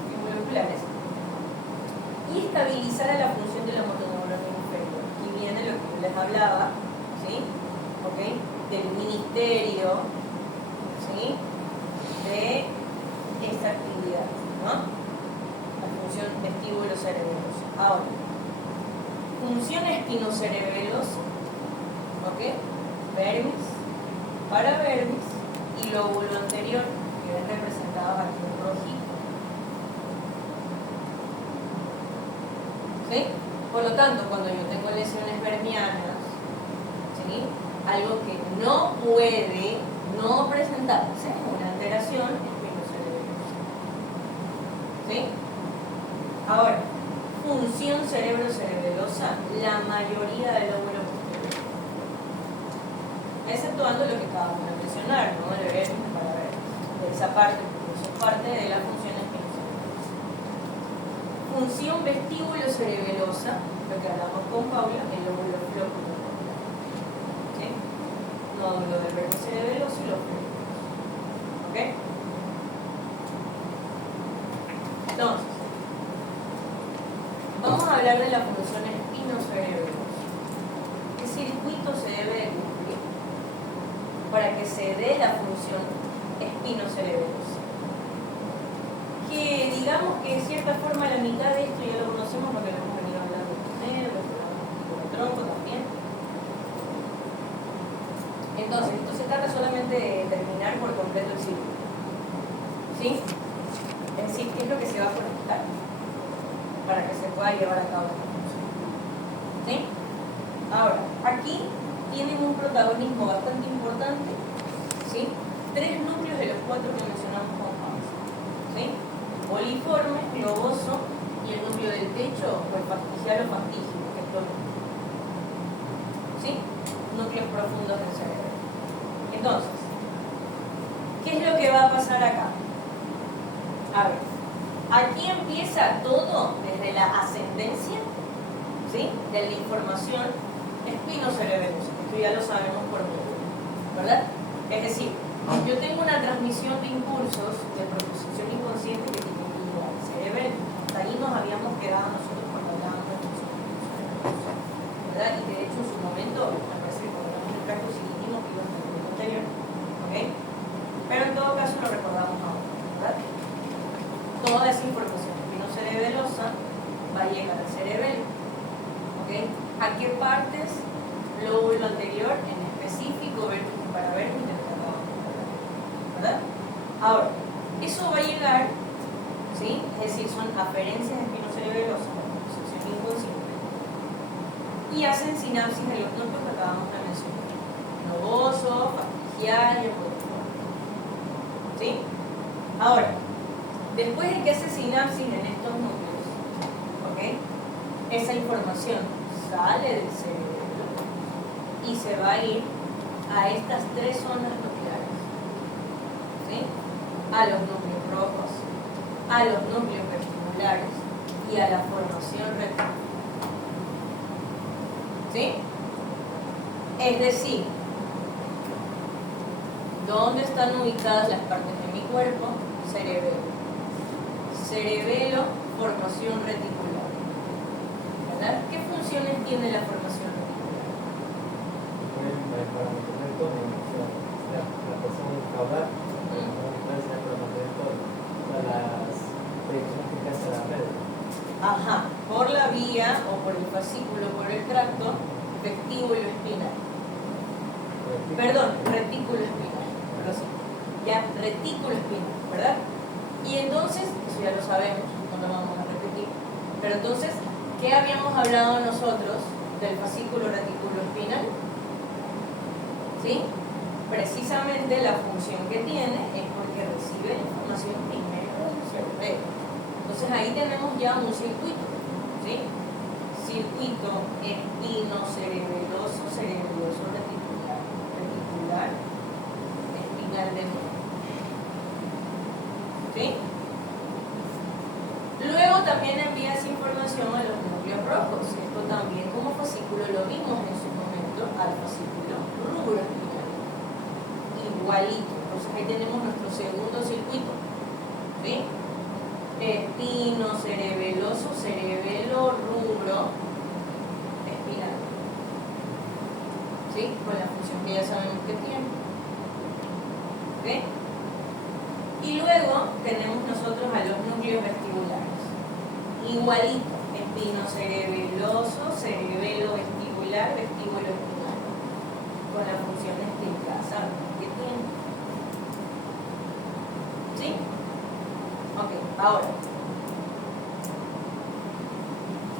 estabilizar a la función de la motoneurona inferior. Aquí viene lo que yo les hablaba, ¿sí? ¿Ok? Del ministerio, ¿sí? De esta actividad, ¿no? La función vestíbulo-cerebelosa. Ahora, función espinocerebelosa, ¿ok? Vermis, paravermis y lóbulo anterior, que es representado aquí en rojito. ¿Sí? Por lo tanto, cuando yo tengo lesiones vermianas, ¿sí? Algo que no puede no presentarse, una alteración espinocerebelosa. ¿Sí? Ahora, función cerebro-cerebelosa, la mayoría del lóbulo posterior, exceptuando lo que acabamos de mencionar, ¿no? El vermis para ver esa parte, porque eso es parte de la función espinocerebelosa. Función vestíbulo-cerebelosa, lo que hablamos con Paula, el lóbulo flóculo, ¿sí? Nódulo del vermis cerebeloso y los flóculos. ¿Ok? Entonces, vamos a hablar de la función espinocerebelosa. ¿Qué circuito se debe de cumplir para que se dé la función espinocerebelosa? Que digamos que de cierta forma la mitad de esto ya lo conocemos porque lo hemos venido hablando con él, lo hablamos con el tronco también. Entonces, esto se trata solamente de terminar por completo el círculo. ¿Sí? Es decir, ¿qué es lo que se va a conectar para que se pueda llevar a cabo esta función? ¿Sí? Ahora, aquí tienen un protagonismo bastante importante, ¿sí? 3 núcleos de los 4 que mencionamos con Hans, ¿sí? Poliforme, globoso y el núcleo del techo, o el fastigial o fastígico, que es todo. ¿Sí? Núcleos profundos del cerebro. Entonces, ¿qué es lo que va a pasar acá? A ver, aquí empieza todo desde la ascendencia, ¿sí? De la información espinocerebelosa. Esto ya lo sabemos por medio, ¿verdad? Es decir, yo tengo una transmisión de impulsos de proposición inconsciente que tiene que ir al cerebelo. Hasta ahí nos habíamos quedado nosotros cuando hablábamos de función espinocerebelosa, ¿verdad? Y de hecho en su momento, me parece que cuando hablamos del tracto sí dijimos que iba hasta el núcleo anterior, ¿ok? Pero en todo caso lo recordamos ahora, ¿verdad? Toda esa información espinocerebelosa va a llegar al cerebelo, ¿ok? ¿A qué partes? Lóbulo anterior, en específico, vermis y paravermis, de lo que acabamos de hablar, ¿verdad? Ahora, eso va a llegar, ¿sí? Es decir, son aferencias espinocerebelosas, la proposición inconsciente, y hacen sinapsis de los núcleos que acabamos de mencionar: nodoso, fastigial y poliforme. ¿Sí? Ahora, después de que hace sinapsis en estos núcleos, ¿ok? Esa información sale del cerebro y se va a ir a estas 3 zonas nucleares, ¿sí? A los núcleos rojos, a los núcleos vestimulares y a la formación reticular. ¿Sí? Es decir, ¿dónde están ubicadas las partes de mi cuerpo? Cerebelo. Cerebelo, formación reticular. ¿Verdad? ¿Qué funciones tiene la formación reticular? Para mantener todo, la porción caudal, para mantener todo, las proyecciones que hace la red. Ajá, por la vía o por el fascículo, por el tracto vestíbulo espinal. Perdón, retículo espinal. Ya, retículo espinal, ¿verdad? Y entonces, eso ya lo sabemos, no lo vamos a repetir. Pero entonces, ¿qué habíamos hablado nosotros del fascículo retículo espinal? ¿Sí? Precisamente la función que tiene es porque recibe la información primero del cerebro. Entonces ahí tenemos ya un circuito, ¿sí? Circuito espinocerebeloso, cerebeloso reticular, reticular, espinal de nuevo. ¿Sí? Luego también envía esa información a los núcleos rojos. Esto también como fascículo lo vimos en su momento al fascículo rubroespinal. Igualito. Entonces ahí tenemos nuestro segundo circuito. ¿Sí? Espinocerebeloso, cerebelo ya sabemos que tiene. ¿Ok? Y luego tenemos nosotros a los núcleos vestibulares. Igualito, espino cerebeloso, cerebelo vestibular, vestíbulo espinal. Con las funciones que ya sabemos que tiene. ¿Sí? Ok, ahora.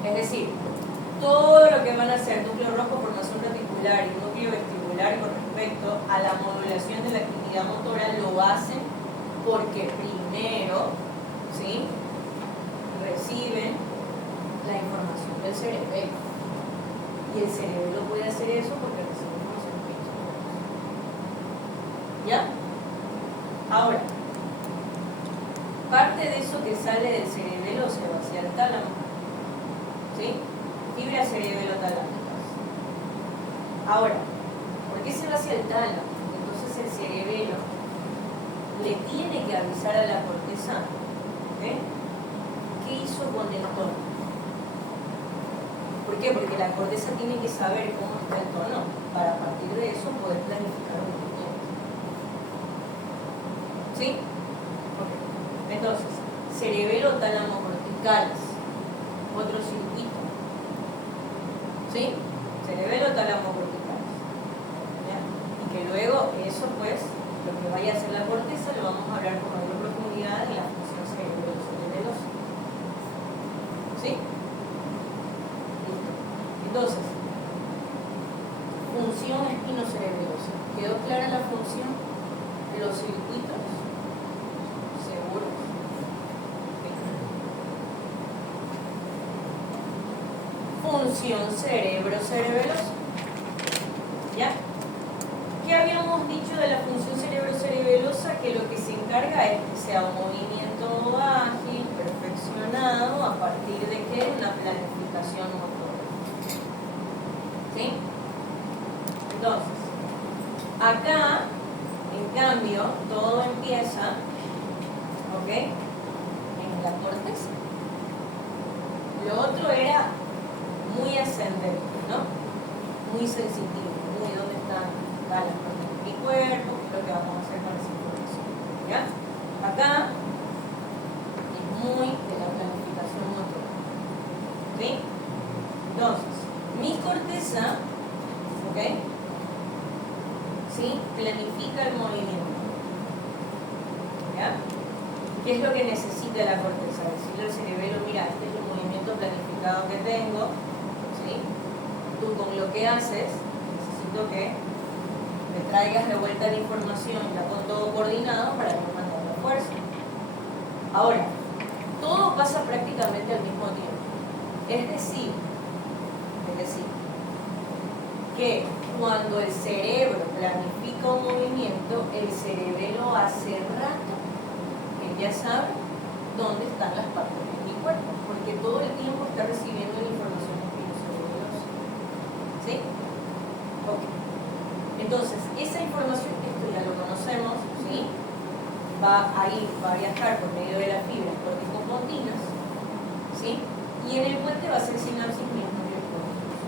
Es decir, todo lo que van a hacer núcleo rojo, formación reticular y núcleo vestibular con respecto a la modulación de la actividad motora lo hacen porque primero, ¿sí?, reciben la información del cerebelo. Y el cerebelo puede hacer eso porque recibe información de los cerebros. ¿Ya? Ahora, parte de eso que sale del cerebelo se va hacia el tálamo. ¿Sí? Fibras cerebelo-talámicas. Ahora, ¿por qué se va hacia el tálamo? Entonces el cerebelo le tiene que avisar a la corteza, ¿qué hizo con el tono? ¿Por qué? Porque la corteza tiene que saber cómo está el tono para a partir de eso poder planificar un movimiento. ¿Sí? Okay. Entonces, cerebelo-tálamo-corticales, otro circuito. ¿Sí? Cerebelo-tálamo-corticales. ¿Ya? Y que luego eso, pues, lo que vaya a hacer la corteza lo vamos a hablar con mayor profundidad en la función cerebelo-cerebelosa. ¿Sí? Listo. Entonces, función espinocerebelosa. ¿Quedó clara la función? Los circuitos seguros. Función cerebro-cerebelosa. ¿Ya? ¿Qué habíamos dicho de la función cerebro-cerebelosa? Que lo que se encarga es que sea un movimiento ágil, perfeccionado, a partir de que una planificación motora. ¿Sí? Entonces, acá, en cambio, todo empieza, ¿ok?, en la corteza. Lo otro era muy ascendente, ¿no? Muy sensitivo, muy dónde están las partes de mi cuerpo, qué es lo que vamos a hacer con esa información. ¿Ya? Acá es muy de la planificación motora. ¿Sí? Entonces, mi corteza, ¿ok?, ¿sí?, planifica el movimiento. ¿Ya? ¿Qué es lo que necesita la corteza? Decirle al cerebelo, mira, este es el movimiento planificado que tengo, ¿sí? Tú con lo que haces, necesito que me traigas de vuelta la información ya con todo coordinado para no mandar la fuerza. Ahora, todo pasa prácticamente al mismo tiempo. Es decir, que cuando el cerebro planifica un movimiento, el cerebelo hace rato que ya sabe dónde están las partes de mi cuerpo, porque todo el tiempo está recibiendo la información espinocerebelosa. ¿Sí? Ok. Entonces, esa información, esto ya lo conocemos, ¿sí?, va a viajar por medio de las fibras corticopondinas, ¿sí?, y en el puente va a ser sinapsis y los núcleos pondinos.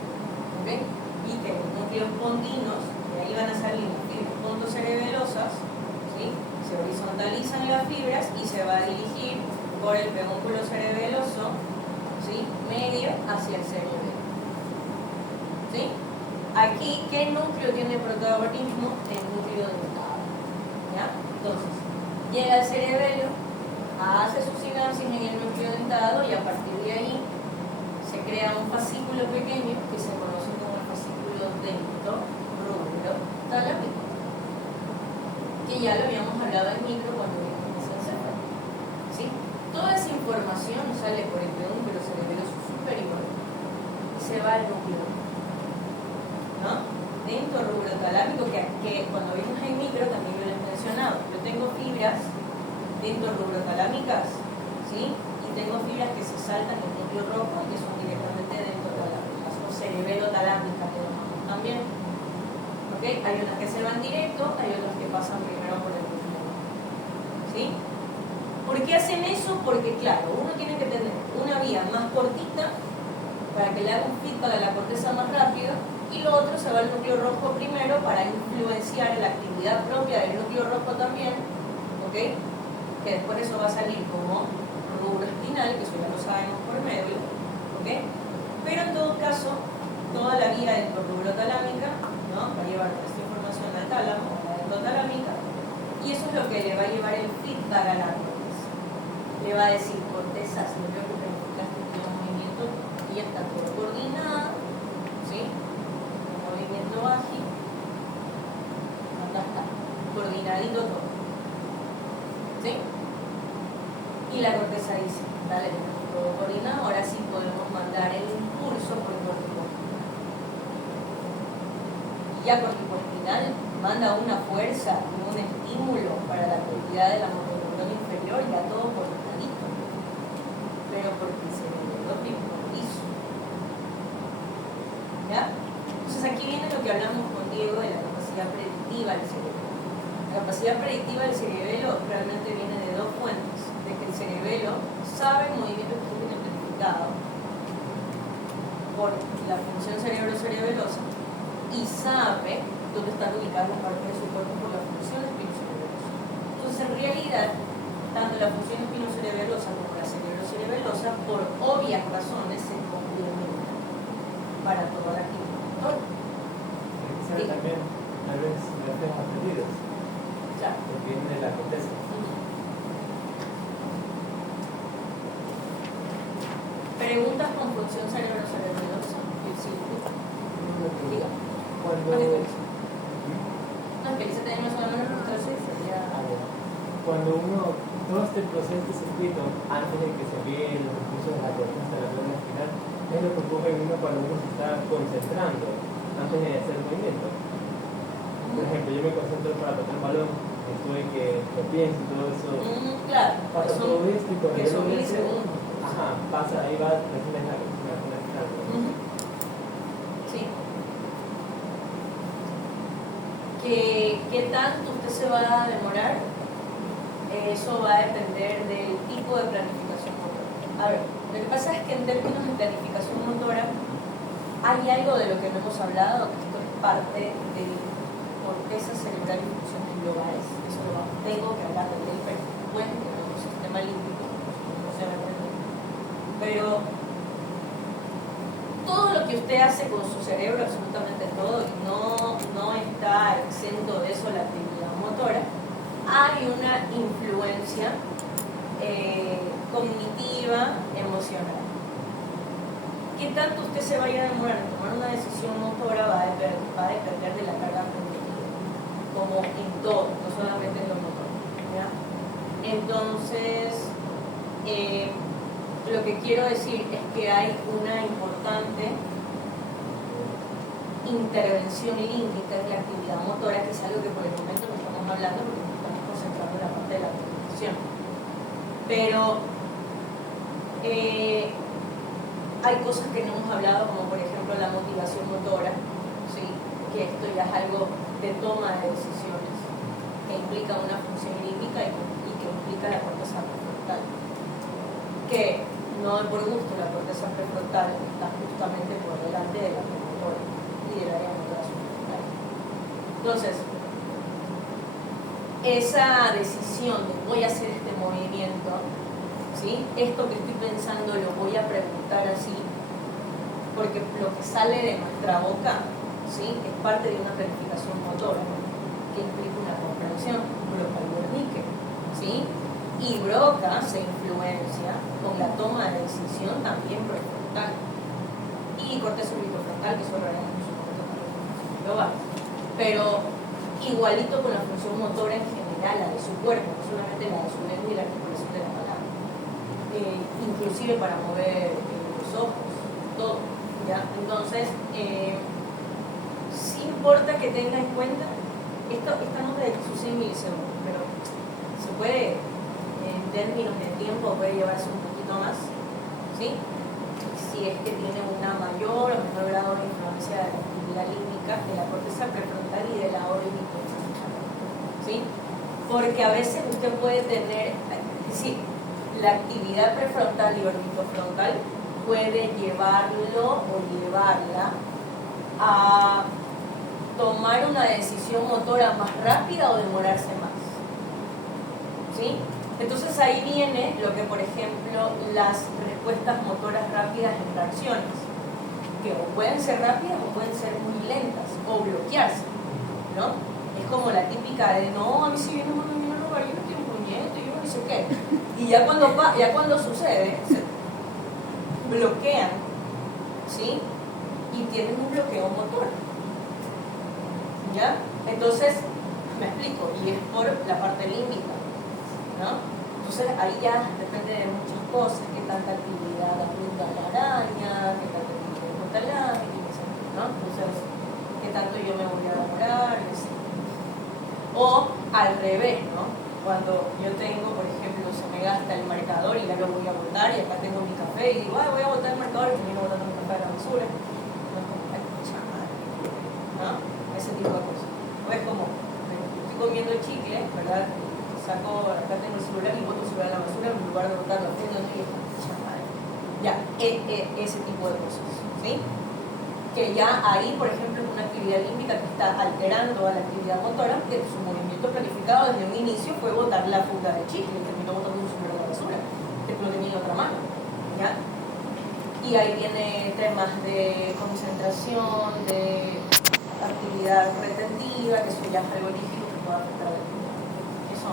¿Ok? Y que los núcleos pondinos, de ahí van a salir las fibras pontocerebelosas, ¿sí?, se horizontalizan las fibras y se va a dirigir por el pedúnculo cerebeloso, ¿sí?, medio hacia el cerebelo. ¿Sí? Aquí, ¿qué núcleo tiene protagonismo? El núcleo dentado. ¿Ya? Entonces, llega al cerebelo, hace su sinapsis en el núcleo dentado y a partir de ahí se crea un fascículo pequeño que se conoce como el fascículo dento-rubro-talámico, que ya lo habíamos hablado en micro cuando vimos mesencéfalo. ¿Sí? Toda esa información sale por el pedúnculo cerebeloso superior y se va al núcleo, ¿no? Dento-rubro-talámico, que cuando vimos en micro también lo he mencionado. Yo tengo fibras dento-rubro-talámicas, ¿sí?, y tengo fibras que se saltan el núcleo rojo y que son directamente dento-talámicas o cerebelo-talámicas que llamamos también. ¿Ok? Hay unas que se van directo, hay otras que pasan primero por el núcleo rojo. ¿Sí? ¿Por qué hacen eso? Porque, claro, uno tiene que tener una vía más cortita para que le haga un feedback a la corteza más rápido, y lo otro se va al núcleo rojo primero para influenciar la actividad propia del núcleo rojo también, ¿ok? Que después eso va a salir como rubro espinal, que eso ya lo sabemos por medio, ¿ok? Pero en todo caso, toda la vía entorubrotalámica, ¿no? Va a llevar esta información al tálamo, a la endotalámica, y eso es lo que le va a llevar el feedback a la corteza. Le va a decir, corteza, si no veo que planificaste un movimiento y ya está todo coordinado, ¿sí? Un movimiento ágil, acá está, coordinadito todo, ¿sí? Y la corteza dice, dale, todo coordinado, ahora sí podemos mandar el impulso por el corticoespinal. Y ya corticoespinal manda una fuerza y un estímulo para la actividad de la motoneurona inferior, ya todo coordinadito, pero porque el cerebro hizo. ¿Ya? Entonces aquí viene lo que hablamos con Diego de la capacidad predictiva del cerebro. La capacidad predictiva del cerebelo realmente viene de dos fuentes, de que el cerebelo sabe el movimiento que tú tienes planificado por la función cerebro-cerebelosa y sabe dónde están ubicadas las partes de su cuerpo por la función espinocerebelosa. Entonces, en realidad, tanto la función espinocerebelosa como la cerebrocerebelosa, por obvias razones, se complementan para toda la actividad motora. Hay que saber también, tal vez, reflejos aprendidos, Claro. porque viene de la corteza. Preguntas con función cerebrocerebelosa. Sí. Diga. Cuando, No, es que dice tener más o menos frustración sería... cuando uno, todo este proceso, este circuito, antes de que se envíen los impulsos de la corteza a la médula espinal, es lo que ocurre en uno cuando uno se está concentrando antes de hacer el movimiento. Por ejemplo, yo me concentro para tocar el balón, después de que lo pienso y todo eso, Claro, pasa todo esto y cuando que yo son lo veo, milisegundos. ajá, pasa, ahí va, recién es la final. Sí. ¿Qué tanto usted se va a demorar? Eso va a depender del tipo de planificación motora. A ver, lo que pasa es que en términos de planificación motora hay algo de lo que no hemos hablado, que esto es parte de corteza cerebral y funciones globales. Eso tengo que hablar de él, pero bueno, que no es un sistema límbico, no se me puede. Pero todo lo que usted hace con su cerebro, absolutamente todo, y no está exento de eso la actividad motora, hay una influencia cognitiva, emocional. ¿Qué tanto usted se vaya a demorar en tomar una decisión motora? Va a depender de la carga cognitiva, como en todo, no solamente en lo motor, ¿ya? Entonces, lo que quiero decir es que hay una importante intervención límbica en la actividad motora, que es algo que por el momento no estamos hablando porque nos estamos concentrando en la parte de la comunicación. Pero hay cosas que no hemos hablado, como por ejemplo la motivación motora, ¿sí? Que esto ya es algo de toma de decisiones, que implica una función límbica y que implica la corteza prefrontal. Que no es por gusto, la corteza prefrontal está justamente por delante de la premotora y del área motora subfrontal. Entonces, esa decisión de voy a hacer este movimiento, ¿sí? Esto que estoy pensando lo voy a preguntar así, porque lo que sale de nuestra boca, ¿sí? Es parte de una planificación motora, que implica una comprensión, Broca y Wernicke, ¿sí? Y Broca se influencia con la toma de decisión también prefrontal y corteza orbitofrontal, que eso lo haremos en su momento también global, pero igualito con la función motora en general, la de su cuerpo, no solamente la de su lengua y la articulación de la palabra, inclusive para mover los ojos, todo, ¿ya? Entonces, sí importa que tenga en cuenta, esta nota de que sucede en milisegundos, pero se puede, en términos de tiempo, puede llevarse un poquito más, ¿sí? Si es que tiene una mayor o menor grado de influencia de la actividad límbica de la corteza prefrontal y de la orbitofrontal, ¿sí? Porque a veces usted puede tener, sí, la actividad prefrontal y orbitofrontal puede llevarlo o llevarla a tomar una decisión motora más rápida o demorarse más. ¿Sí? Entonces ahí viene lo que, por ejemplo, las respuestas motoras rápidas en reacciones, que o pueden ser rápidas o pueden ser muy lentas, o bloquearse, ¿no? Es como la típica de, no, a mí si viene uno y no, yo no estoy puñeto, yo no sé qué. Y ya cuando sucede, se bloquean, ¿sí? Y tienen un bloqueo motor. ¿Ya? Entonces, me explico, y es por la parte límbica, ¿no? Entonces ahí ya depende de muchas cosas, qué tanta actividad apunta la araña, qué tanta actividad apunta el ángel, etc., ¿no? Entonces, qué tanto yo me voy a demorar, etc. O al revés, ¿no? Cuando yo tengo, por ejemplo, se me gasta el marcador y ya lo voy a botar, y acá tengo mi café y digo, voy a botar el marcador y termino botando mi café a la basura. No es como, ay, chaval, ¿no? Ese tipo de cosas. O es como, estoy comiendo chicle, ¿verdad? Saco, acá tengo el celular y boto el celular a la basura en lugar de botarlo al fondo y chaval. Ya, ese tipo de cosas, ¿sí? Que ya ahí, por ejemplo, es una actividad límbica que está alterando a la actividad motora, que su movimiento planificado desde un inicio fue botar la funda de chicle y terminó botando un celular a la basura, que lo tenía en otra mano, ¿ya? Y ahí viene temas de concentración, de actividad retentiva, que eso ya es algo líquido que puede afectar al eso.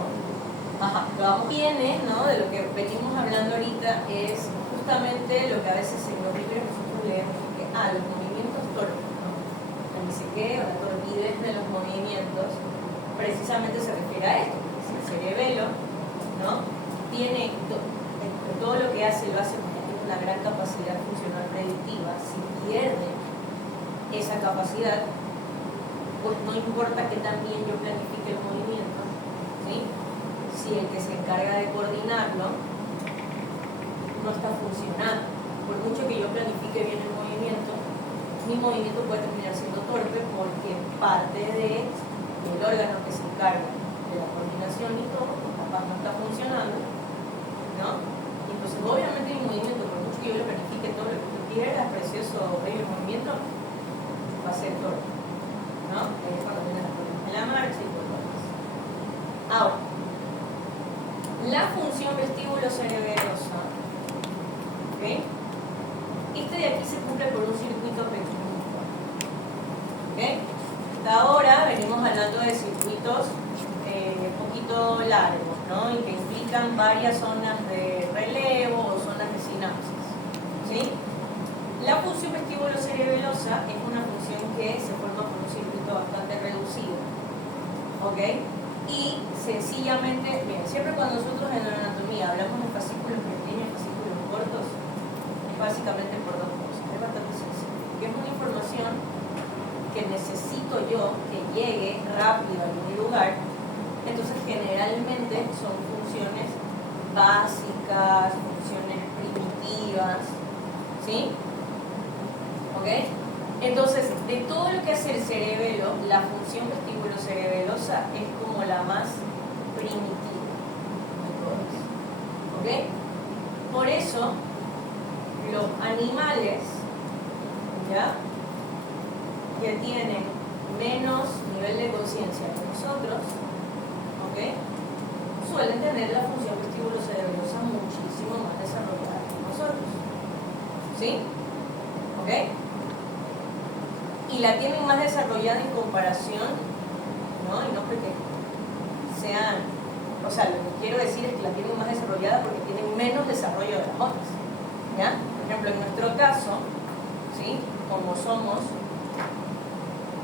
Ajá, lo que viene, ¿no? De lo que venimos hablando ahorita es justamente lo que a veces en los libros nosotros leemos, que los movimientos torpes, ¿no? El ni sé qué, o la torpidez de los movimientos, precisamente se refiere a esto, que si el cerebelo, ¿no? Tiene todo lo que hace, lo hace porque tiene una gran capacidad funcional predictiva. Si pierde esa capacidad, pues no importa que también yo planifique el movimiento, ¿sí? Si el que se encarga de coordinarlo no está funcionando, por mucho que yo planifique bien el movimiento, mi movimiento puede terminar siendo torpe porque parte del órgano que se encarga de la coordinación y todo, pues capaz no está funcionando, ¿no? Y entonces obviamente mi movimiento, por mucho que yo lo planifique todo lo que tú quieras, precioso bello movimiento, va a ser torpe, ¿no? Es cuando vienen las cosas en la marcha y todo lo demás. Ahora, la función vestíbulo-cerebelosa, ¿ok? Este de aquí se cumple por un circuito pequeñito, ¿ok? Hasta ahora venimos hablando de circuitos un poquito largos, ¿no? Y que implican varias zonas de relevo o zonas de sinapsis, ¿sí? La función vestíbulo-cerebelosa es una función que se forma por un circuito bastante reducido, ¿ok? Y sencillamente, bien, siempre cuando nosotros en la anatomía hablamos de fascículos pequeños y fascículos cortos, es básicamente por dos cosas. Es bastante sencillo, que es una información que necesito yo que llegue rápido a algún lugar. Entonces generalmente son funciones básicas, funciones primitivas, ¿sí? ¿Ok? Entonces, de todo lo que hace el cerebelo, la función vestíbulo-cerebelosa es como la más primitiva de todas. ¿Ok? Por eso, los animales, ¿ya?, que tienen menos nivel de conciencia que nosotros, ¿ok?, suelen tener la función vestíbulo-cerebelosa muchísimo más desarrollada que nosotros. ¿Sí? ¿Ok? Y la tienen más desarrollada en comparación, ¿no? Y no porque sean, o sea, lo que quiero decir es que la tienen más desarrollada porque tienen menos desarrollo de las otras, ¿ya? Por ejemplo, en nuestro caso, ¿sí?, como somos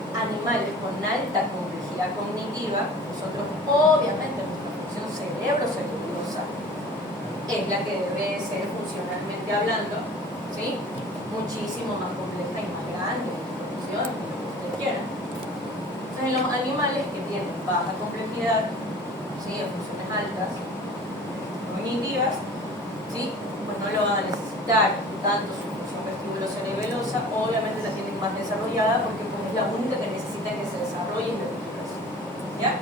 animales con alta complejidad cognitiva, nosotros obviamente nuestra función cerebro-cerebelosa es la que debe ser funcionalmente hablando, ¿sí?, muchísimo más compleja y más grande, lo que ustedes quieran. Entonces, en los animales que tienen baja complejidad, ¿sí?, de funciones altas, cognitivas, ¿sí?, pues no lo van a necesitar tanto su función vestíbulo-cerebelosa, obviamente la tienen más desarrollada porque pues, es la única que necesita que se desarrolle en la comunicación, ¿ya?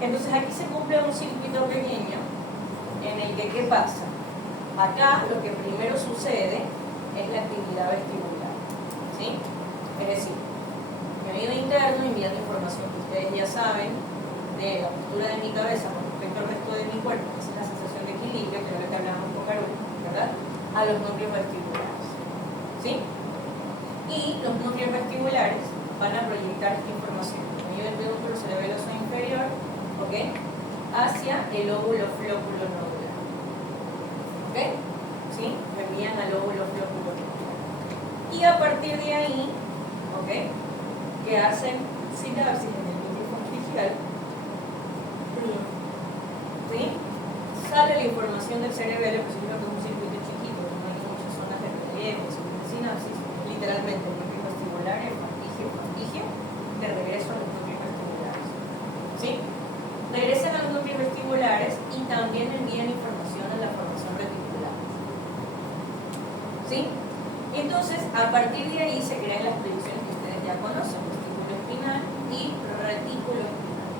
Entonces aquí se cumple un circuito pequeño en el que, ¿qué pasa? Acá lo que primero sucede es la actividad vestibular, ¿sí? Es decir, mi oído interno envía la información que ustedes ya saben de la postura de mi cabeza con respecto al resto de mi cuerpo, que es la sensación de equilibrio, que es lo que hablamos con Carol, ¿verdad? A los núcleos vestibulares. ¿Sí? Y los núcleos vestibulares van a proyectar esta información. El oído del pedúnculo cerebeloso inferior, ¿ok? Hacia el óvulo flóculo nodular. ¿Ok? ¿Sí? Lo envían al óvulo flóculo nodular. Y a partir de ahí, ¿ok? Que hacen sinapsis en el núcleo faringeal, ¿sí? Sale la información del cerebelo, que significa que es un circuito chiquito, no hay muchas zonas de relieve, de sinapsis, literalmente el núcleo vestibular, el faringe, de regreso a los núcleos vestibulares. ¿Sí? Regresan a los núcleos vestibulares y también envían información a la formación reticular. ¿Sí? Entonces, a partir de ahí se crean las proyecciones que ustedes ya conocen, vestíbulo espinal y retículo espinal.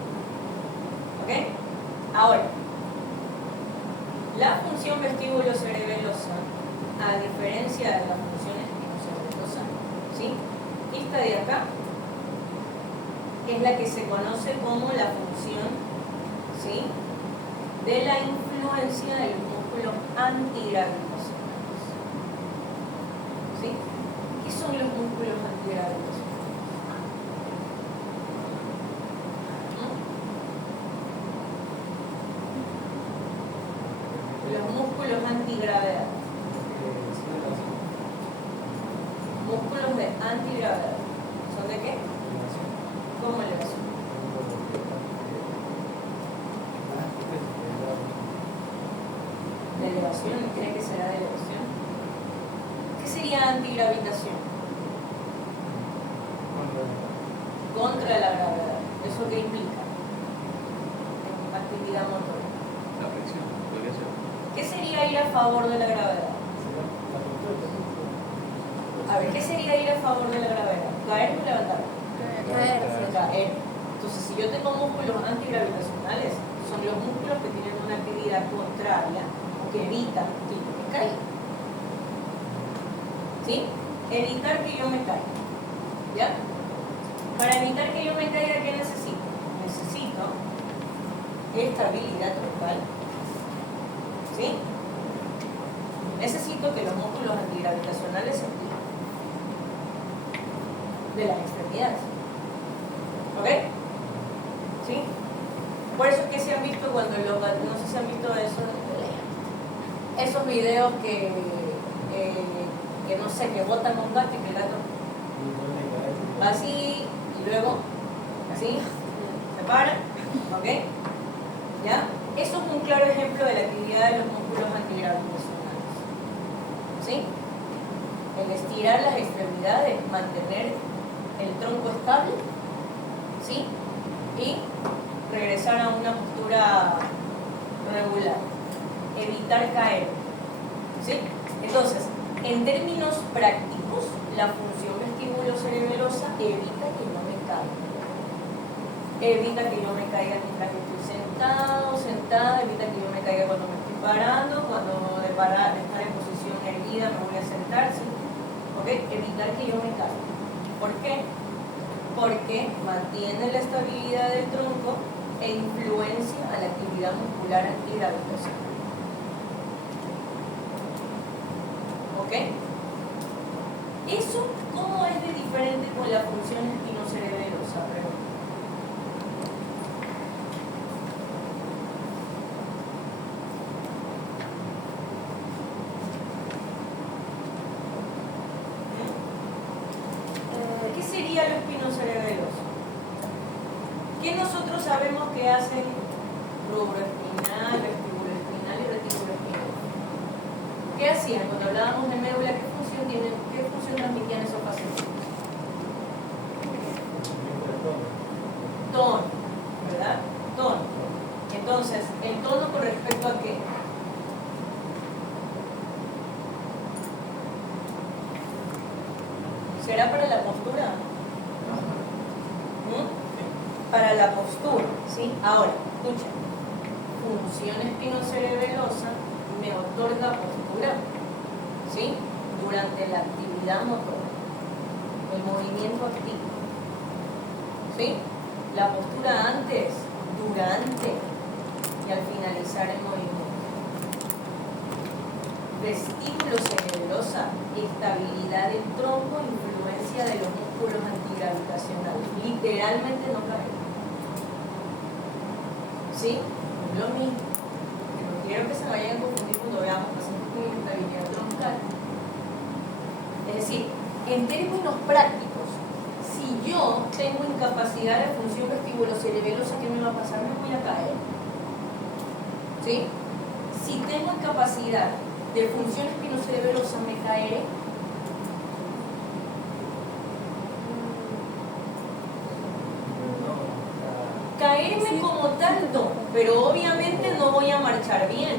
¿Ok? Ahora, la función vestíbulo-cerebelosa, a diferencia de la función espinocerebelosa, ¿sí? Esta de acá es la que se conoce como la función, ¿sí?, de la influencia de los músculos antigravitacionales. ¿Sí? ¿Qué son los músculos antigravitacionales? Los músculos antigravedad. Músculos de antigravedad. ¿Son de qué? ¿Cómo le hacen? ¿De elevación? ¿Cree que será de elevación? ¿Qué sería antigravitación? Contra la gravedad. ¿Eso qué implica? Actividad motora. La fricción, podría ser. ¿Qué sería ir a favor de la gravedad? A ver, ¿qué sería ir a favor de la gravedad? ¿Caer o levantar? Caerse. Caer. Entonces, si yo tengo músculos antigravitacionales, son los músculos que tienen una actividad contraria o que evitan que yo me caiga. ¿Sí? Evitar que yo me caiga. ¿Ya? Para evitar que yo me caiga, ¿qué necesito? Necesito estabilidad total. ¿Sí? Necesito que los músculos antigravitacionales se activen de las extremidades. ¿Ok? ¿Sí? Por eso es que se han visto cuando los gatos, no sé si han visto esos videos que no sé, que botan un gato y que el gato va así y luego así, se para, ¿ok? ¿Ya? Eso es un claro ejemplo de la actividad de los músculos antigravitacionales. ¿Sí? El estirar las extremidades, mantener el tronco estable, ¿sí? Y regresar a una postura regular. Evitar caer. ¿Sí? Entonces, en términos prácticos, la función vestíbulo-cerebelosa evita que yo me caiga. Evita que yo me caiga mientras que estoy sentado, sentada, evita que yo me caiga cuando me estoy parando, cuando de estar en posición erguida me voy a sentar, ¿sí? ¿Ok? Evitar que yo me caiga. ¿Por qué? Porque mantiene la estabilidad del tronco e influencia a la actividad muscular antigravitacional. ¿Ok? ¿Eso cómo es de diferente con la función espinocerebelosa? Pregunto. ¿Qué sería lo espinocerebeloso? ¿Qué nosotros sabemos que hacen rubro espinal, vestíbulo espinal y retículo espinal? ¿Qué hacían cuando hablábamos de médula? ¿Qué función transmitían esos pacientes? Tono, ¿verdad? Tono. Entonces, ¿el tono con respecto a qué? ¿Será para la postura? Para la postura, ¿sí? Ahora, escucha. Función espinocerebelosa me otorga postura, ¿sí? Durante la actividad motora. el movimiento activo. ¿Sí? La postura antes, durante y al finalizar el movimiento. Vestíbulo cerebrosa, estabilidad del tronco, influencia de los músculos antigravitacionales. Literalmente no cae. ¿Sí? Es lo mismo. No quiero que se vayan a confundir cuando veamos pacientes con inestabilidad troncal. Es decir, en términos prácticos, si yo tengo incapacidad de función vestíbulo-cerebelosa, ¿qué me va a pasar? Me voy a caer. ¿Sí? Si tengo incapacidad de función espinocerebelosa, me caeré. Caerme como tanto, pero obviamente no voy a marchar bien.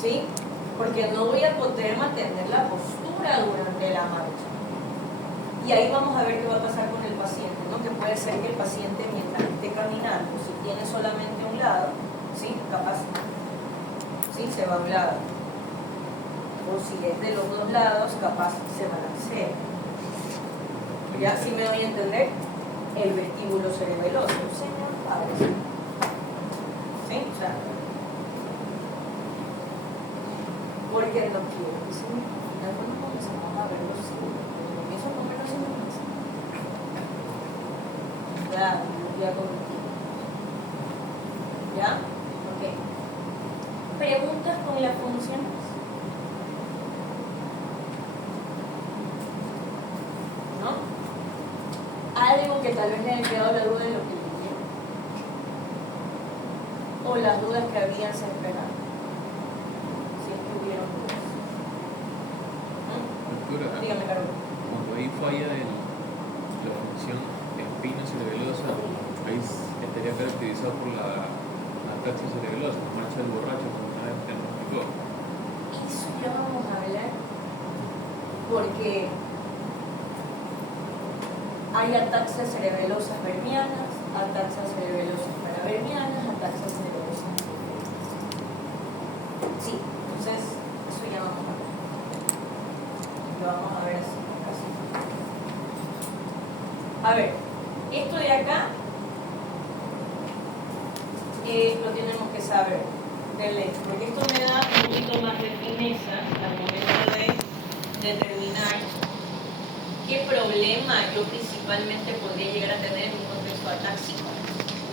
¿Sí? Porque no voy a poder mantener la postura durante la marcha. Y ahí vamos a ver qué va a pasar con el paciente, ¿no? Que puede ser que el paciente, mientras esté caminando, si tiene solamente un lado, ¿sí? Capaz, ¿sí? Se va a un lado. O si es de los dos lados, capaz se balancea. ¿Ya? ¿Sí me doy a entender? El vestíbulo cerebeloso. Señor padre. ¿Sí? O sea, porque no quiero que se me final cuando comenzamos a ver los signos. Eso no me lo se me pasa. Ya, ya contigo. ¿Ya? Ok. ¿Preguntas con las funciones? ¿No? Algo que tal vez le haya quedado la duda de lo que leyeron. O las dudas que habían se esperaban. Si es que hubieron dudas. Doctora, Dígame, Carlos. cuando hay falla de la función espino-cerebelosa, ahí estaría caracterizado por la ataxia cerebelosa, la marcha del borracho, como una vez te nos explicó. Eso ya vamos a hablar porque hay ataxias cerebelosas vermianas, ataxias cerebelosas paravermianas, ataxias cerebelosas. Sí, entonces eso ya vamos a ver. Lo vamos a ver así, casi. A ver, esto de acá lo tenemos que saber de ley, porque esto me da un poquito más de fineza al momento de determinar qué problema yo principalmente podría llegar a tener en un contexto atáxico,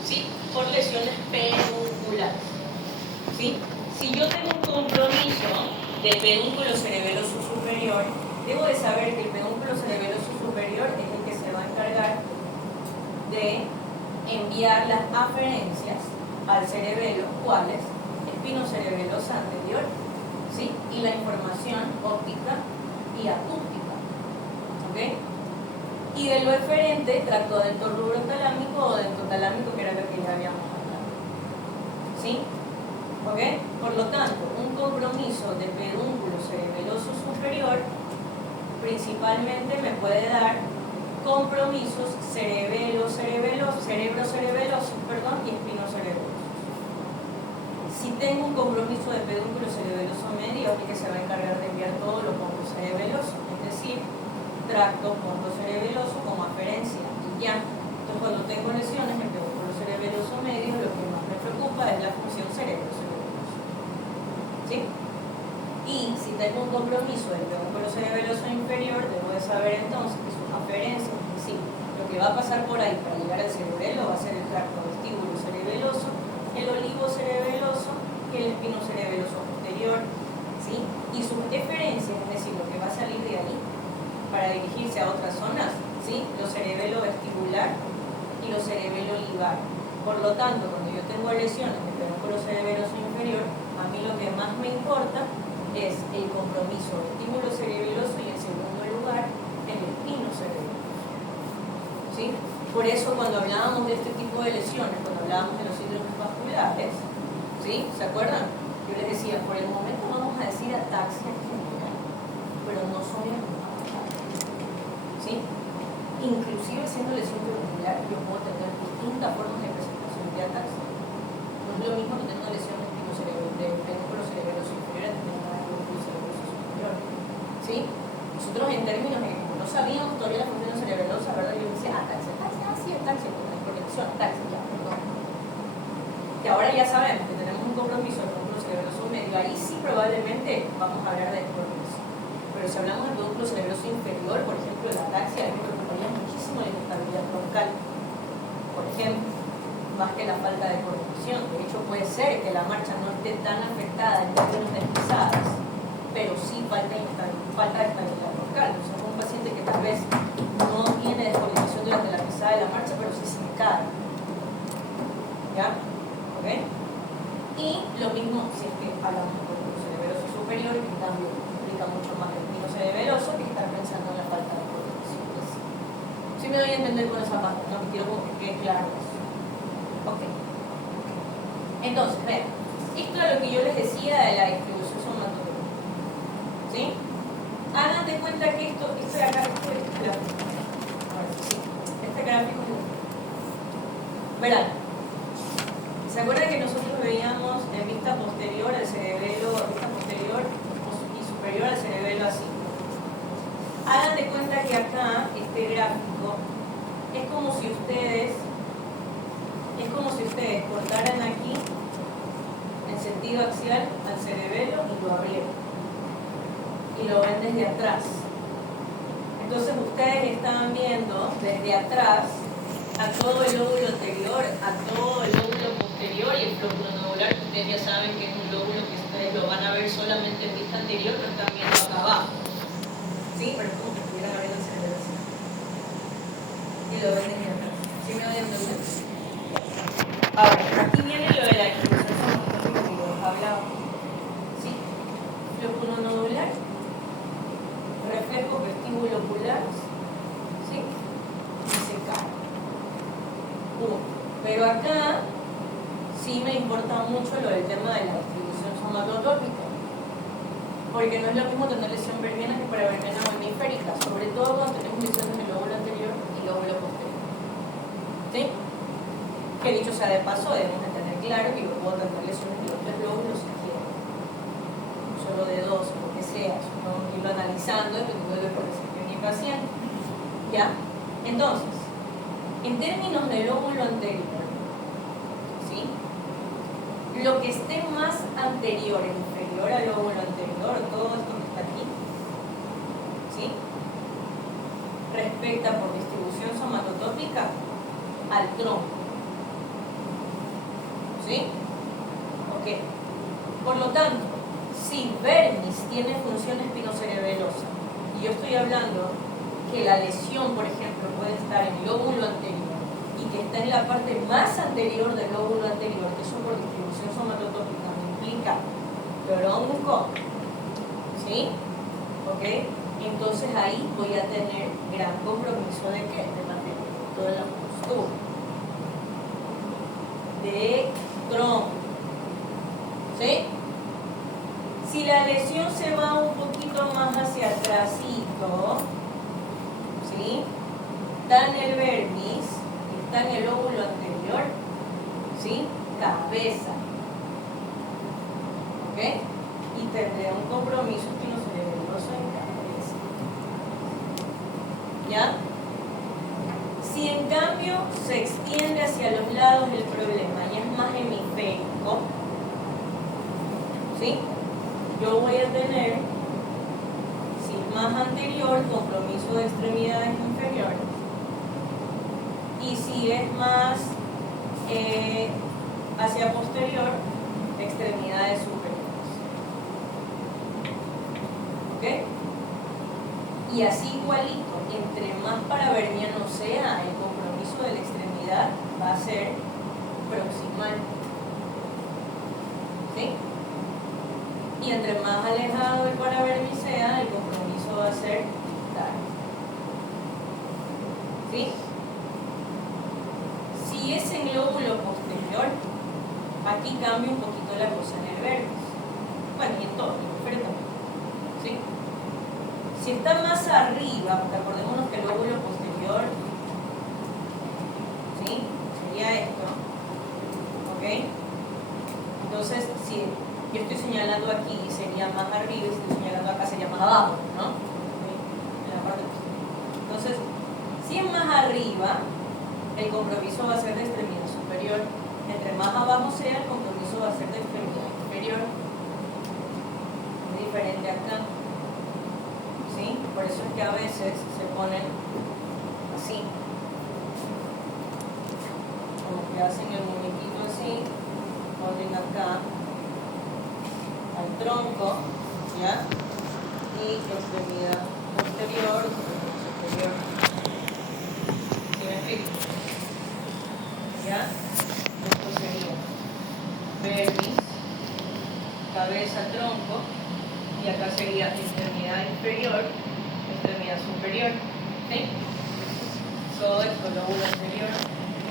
¿sí? Por lesiones pedunculares, ¿sí? Si yo tengo un compromiso de pedúnculo cerebeloso superior, debo de saber que el pedúnculo cerebeloso superior es el que se va a encargar de enviar las aferencias al cerebelo, ¿cuáles? Espinocerebelosa anterior, ¿sí? Y la información óptica y acústica, ¿ok? Y de lo eferente, tracto dento-rubrotalámico o dentotalámico, que era lo que ya habíamos hablado, ¿sí? ¿Ok? Por lo tanto, un compromiso de pedúnculo cerebeloso superior principalmente me puede dar compromisos cerebro-cerebelosos, y espinocerebelosos. Si tengo un compromiso de pedúnculo cerebeloso medio, es que se va a encargar de enviar todo lo ponto cerebeloso, es decir, tracto ponto cerebeloso como aferencia y ya. Entonces, cuando tengo lesiones en pedúnculo cerebeloso medio, lo que más me preocupa es la función cerebro-cerebeloso. ¿Sí? Y si tengo un compromiso del pedúnculo cerebeloso inferior, debo de saber entonces que sus aferencias, es decir, lo que va a pasar por ahí para llegar al cerebelo va a ser el tracto vestíbulo cerebeloso, el olivo cerebeloso y el espino cerebeloso posterior, ¿sí? Y sus eferencias, es decir, lo que va a salir de ahí para dirigirse a otras zonas, ¿sí? Lo cerebelo vestibular y lo cerebelo olivar. Por lo tanto, cuando yo tengo lesiones del pedúnculo cerebeloso inferior, a mí lo que más me importa es el compromiso vestíbulo cerebeloso y en segundo lugar el espino cerebeloso, ¿sí? Por eso cuando hablábamos de este tipo de lesiones, cuando hablábamos de los síndromes vasculares, ¿sí? ¿Se acuerdan? Yo les decía, por el momento vamos a decir ataxia general, pero no son ¿sí? Inclusive siendo lesión vascular, yo puedo tener distintas formas de presentación de ataxia. No es lo mismo que tengo lesión de pedúnculo cerebeloso inferior a tener una pedúnculo cerebeloso superior, ¿sí? Nosotros en términos sabíamos todavía la función cerebelosa, ¿verdad? Yo decía, ataxia, sí, ataxia, con la conexión, ataxia, ya, perdón. Que ahora ya sabemos que tenemos un compromiso del pedúnculo cerebeloso medio, ahí sí probablemente vamos a hablar de compromiso. Pero si hablamos del pedúnculo cerebeloso inferior, por ejemplo, la ataxia, a mí me preocuparía muchísimo la inestabilidad troncal, por ejemplo, más que la falta de coordinación. De hecho, puede ser que la marcha no esté tan afectada en términos de pisadas, pero sí falta de estabilidad troncal. O sea, un paciente que tal vez no tiene descoordinación durante la pisada de la marcha, pero sí se cae. ¿Ya? ¿Ok? Y lo mismo si es que hablamos del pedúnculo cerebeloso superior, que en cambio implica mucho más el espino cerebeloso, que estar pensando en la falta de coordinación. Sí me doy a entender con esa parte, no quiero como que quede claro eso. Ok. Entonces, vean, esto es lo que yo les decía de la distribución somatológica. ¿Sí? Hagan de cuenta que esto de acá, este gráfico. Ahora sí, este gráfico es verán. ¿Se acuerdan que nosotros veíamos en vista posterior al cerebelo, vista posterior y superior al cerebelo así? Hagan de cuenta que acá, este gráfico, es como si ustedes cortaran aquí en sentido axial al cerebelo y lo abrieron. Y lo ven desde atrás. Entonces ustedes están viendo desde atrás a todo el lóbulo anterior, a todo el lóbulo posterior y el flóculo nodular, que ustedes ya saben que es un lóbulo que ustedes lo van a ver solamente en vista anterior, lo están viendo acá abajo. ¿Sí? Pero es como que estuvieran abriendo el cerebelo así. Y lo ven desde atrás. ¿Sí me voy a entender? Ahora, aquí viene lo de la distribución somatológica que yo les hablaba. ¿Sí? Flóculo nodular, reflejo vestíbulo ocular, ¿sí? Y se cae. Pero acá sí me importa mucho lo del tema de la distribución somatológica, porque no es lo mismo tener lesión verniana que paraverniana o hemisférica, sobre todo cuando tenemos lesiones en el lóbulo anterior y lóbulo posterior. ¿Sí? Que dicho sea de paso, debemos de tener claro que yo puedo tener lesiones de los tres lóbulos si quiero, no solo de dos, lo que sea, supongo que irlo analizando dependiendo de lo que presente mi paciente. ¿Ya? Entonces, en términos del lóbulo anterior, ¿sí? Lo que esté más anterior e inferior al lóbulo anterior, todo esto que está aquí, ¿sí? Respecta por distribución somatotópica al tronco. ¿Sí? Ok. Por lo tanto, si vermis tiene función espinocerebelosa, y yo estoy hablando que la lesión, por ejemplo, puede estar en el lóbulo anterior y que está en la parte más anterior del lóbulo anterior, que eso por distribución somatotópica me implica tronco, ¿sí? ¿Ok? Entonces ahí voy a tener gran compromiso de ¿qué? De mantenimiento de la postura. De tronco. ¿Sí? Si la lesión se va un poquito más hacia atrásito, ¿sí? Está en el vermis, está en el lóbulo anterior, ¿sí? Cabeza. ¿Ok? Y tendré un compromiso espinocerebeloso en cabeza. ¿Ya? Si en cambio se extiende hacia los lados del problema y es más hemisférico, ¿sí? Yo voy a tener, si es más anterior, compromiso de extremidades inferiores. Y si es más hacia posterior, extremidades superiores. ¿Ok? Y así igualito, entre más paraverniano sea, el compromiso de la extremidad va a ser proximal. ¿Sí? Y entre más alejado el paravermis sea, el compromiso va a ser distal. ¿Sí? Si es en lóbulo posterior, aquí cambia un poquito la cosa en el vermis. Bueno, y en todo, pero también. ¿Sí? Si está más arriba, porque acordémonos que el lóbulo posterior, ¿sí? Sería esto. ¿Ok? Entonces, si yo estoy señalando aquí, sería más arriba, y si estoy señalando acá, sería más abajo, ¿no? ¿Sí? En la parte posterior. Entonces, si es más arriba, el compromiso va a ser de extremidad superior. Entre más abajo sea, el compromiso va a ser de extremidad inferior. Es diferente acá. ¿Sí? Por eso es que a veces se ponen así. Como que hacen el muñequito así, ponen acá al tronco, ¿ya? Y extremidad posterior, superior. ¿Sí me explico? ¿Ya? Esto sería pelvis, cabeza, tronco, y acá sería extremidad inferior, extremidad superior. ¿Sí? Todo esto, lóbulo anterior.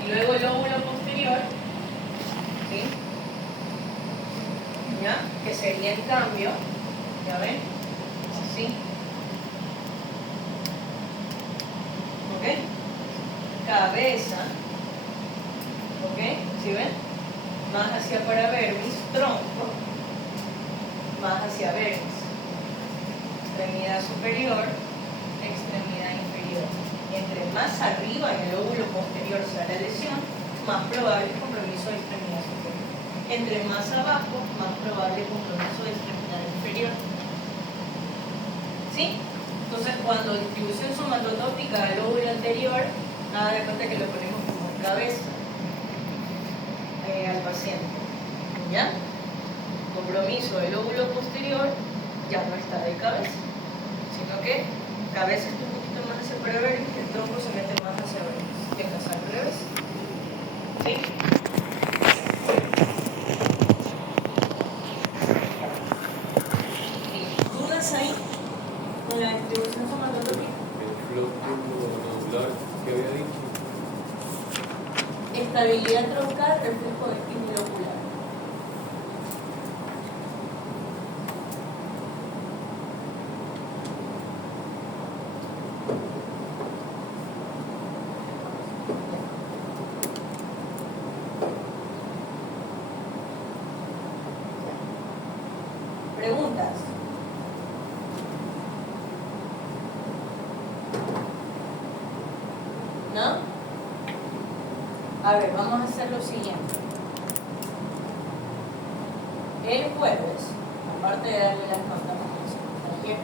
Y luego el lóbulo posterior, ¿sí? ¿Ya? Que sería en cambio, ¿ya ven? Así. ¿Ok? Cabeza, ¿ok? ¿Sí ven? Más hacia paravermis, tronco, más hacia vermis. Extremidad superior, extremidad inferior. Entre más arriba en el lóbulo posterior sea la lesión, más probable el compromiso de extremidad superior. Entre más abajo, más probable el compromiso de extremidad inferior. ¿Sí? Entonces, cuando distribución somatotópica del lóbulo anterior, nada de cuenta que lo ponemos como cabeza al paciente. ¿Ya? Compromiso del lóbulo posterior ya no está de cabeza, sino que cabeza está un poquito más hacia paravermis y el tronco se mete más hacia vermis. Y acá es al revés. ¿Sí? ¿Dudas ahí con la distribución somatotópica? El flow nodular que había dicho. Estabilidad troncal, reflejo de estímulo ocular. Preguntas. ¿No? A ver, vamos a hacer lo siguiente. El jueves, aparte de darle las notas ayer,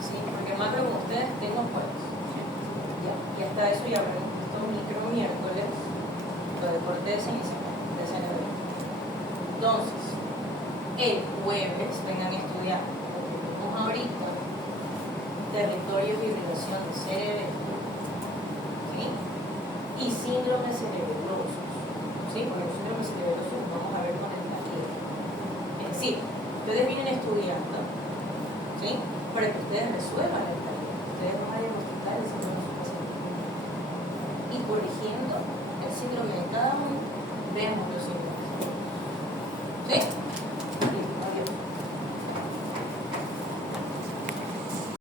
¿sí? Porque macro con ustedes tengo jueves. Ya. Y hasta eso ya habremos visto micro miércoles, lo de corteza y de cerebro. Entonces, el jueves vengan a estudiar lo que vemos ahorita, territorios de irrigación de cerebro, ¿sí? Y síndromes cerebelosos, ¿sí? Porque los síndromes cerebelosos vamos a ver con el taller. Es decir, ustedes vienen estudiando, ¿sí? Para que ustedes resuelvan el taller, ustedes no vayan a hospital el síndrome de su paciente. Y corrigiendo el síndrome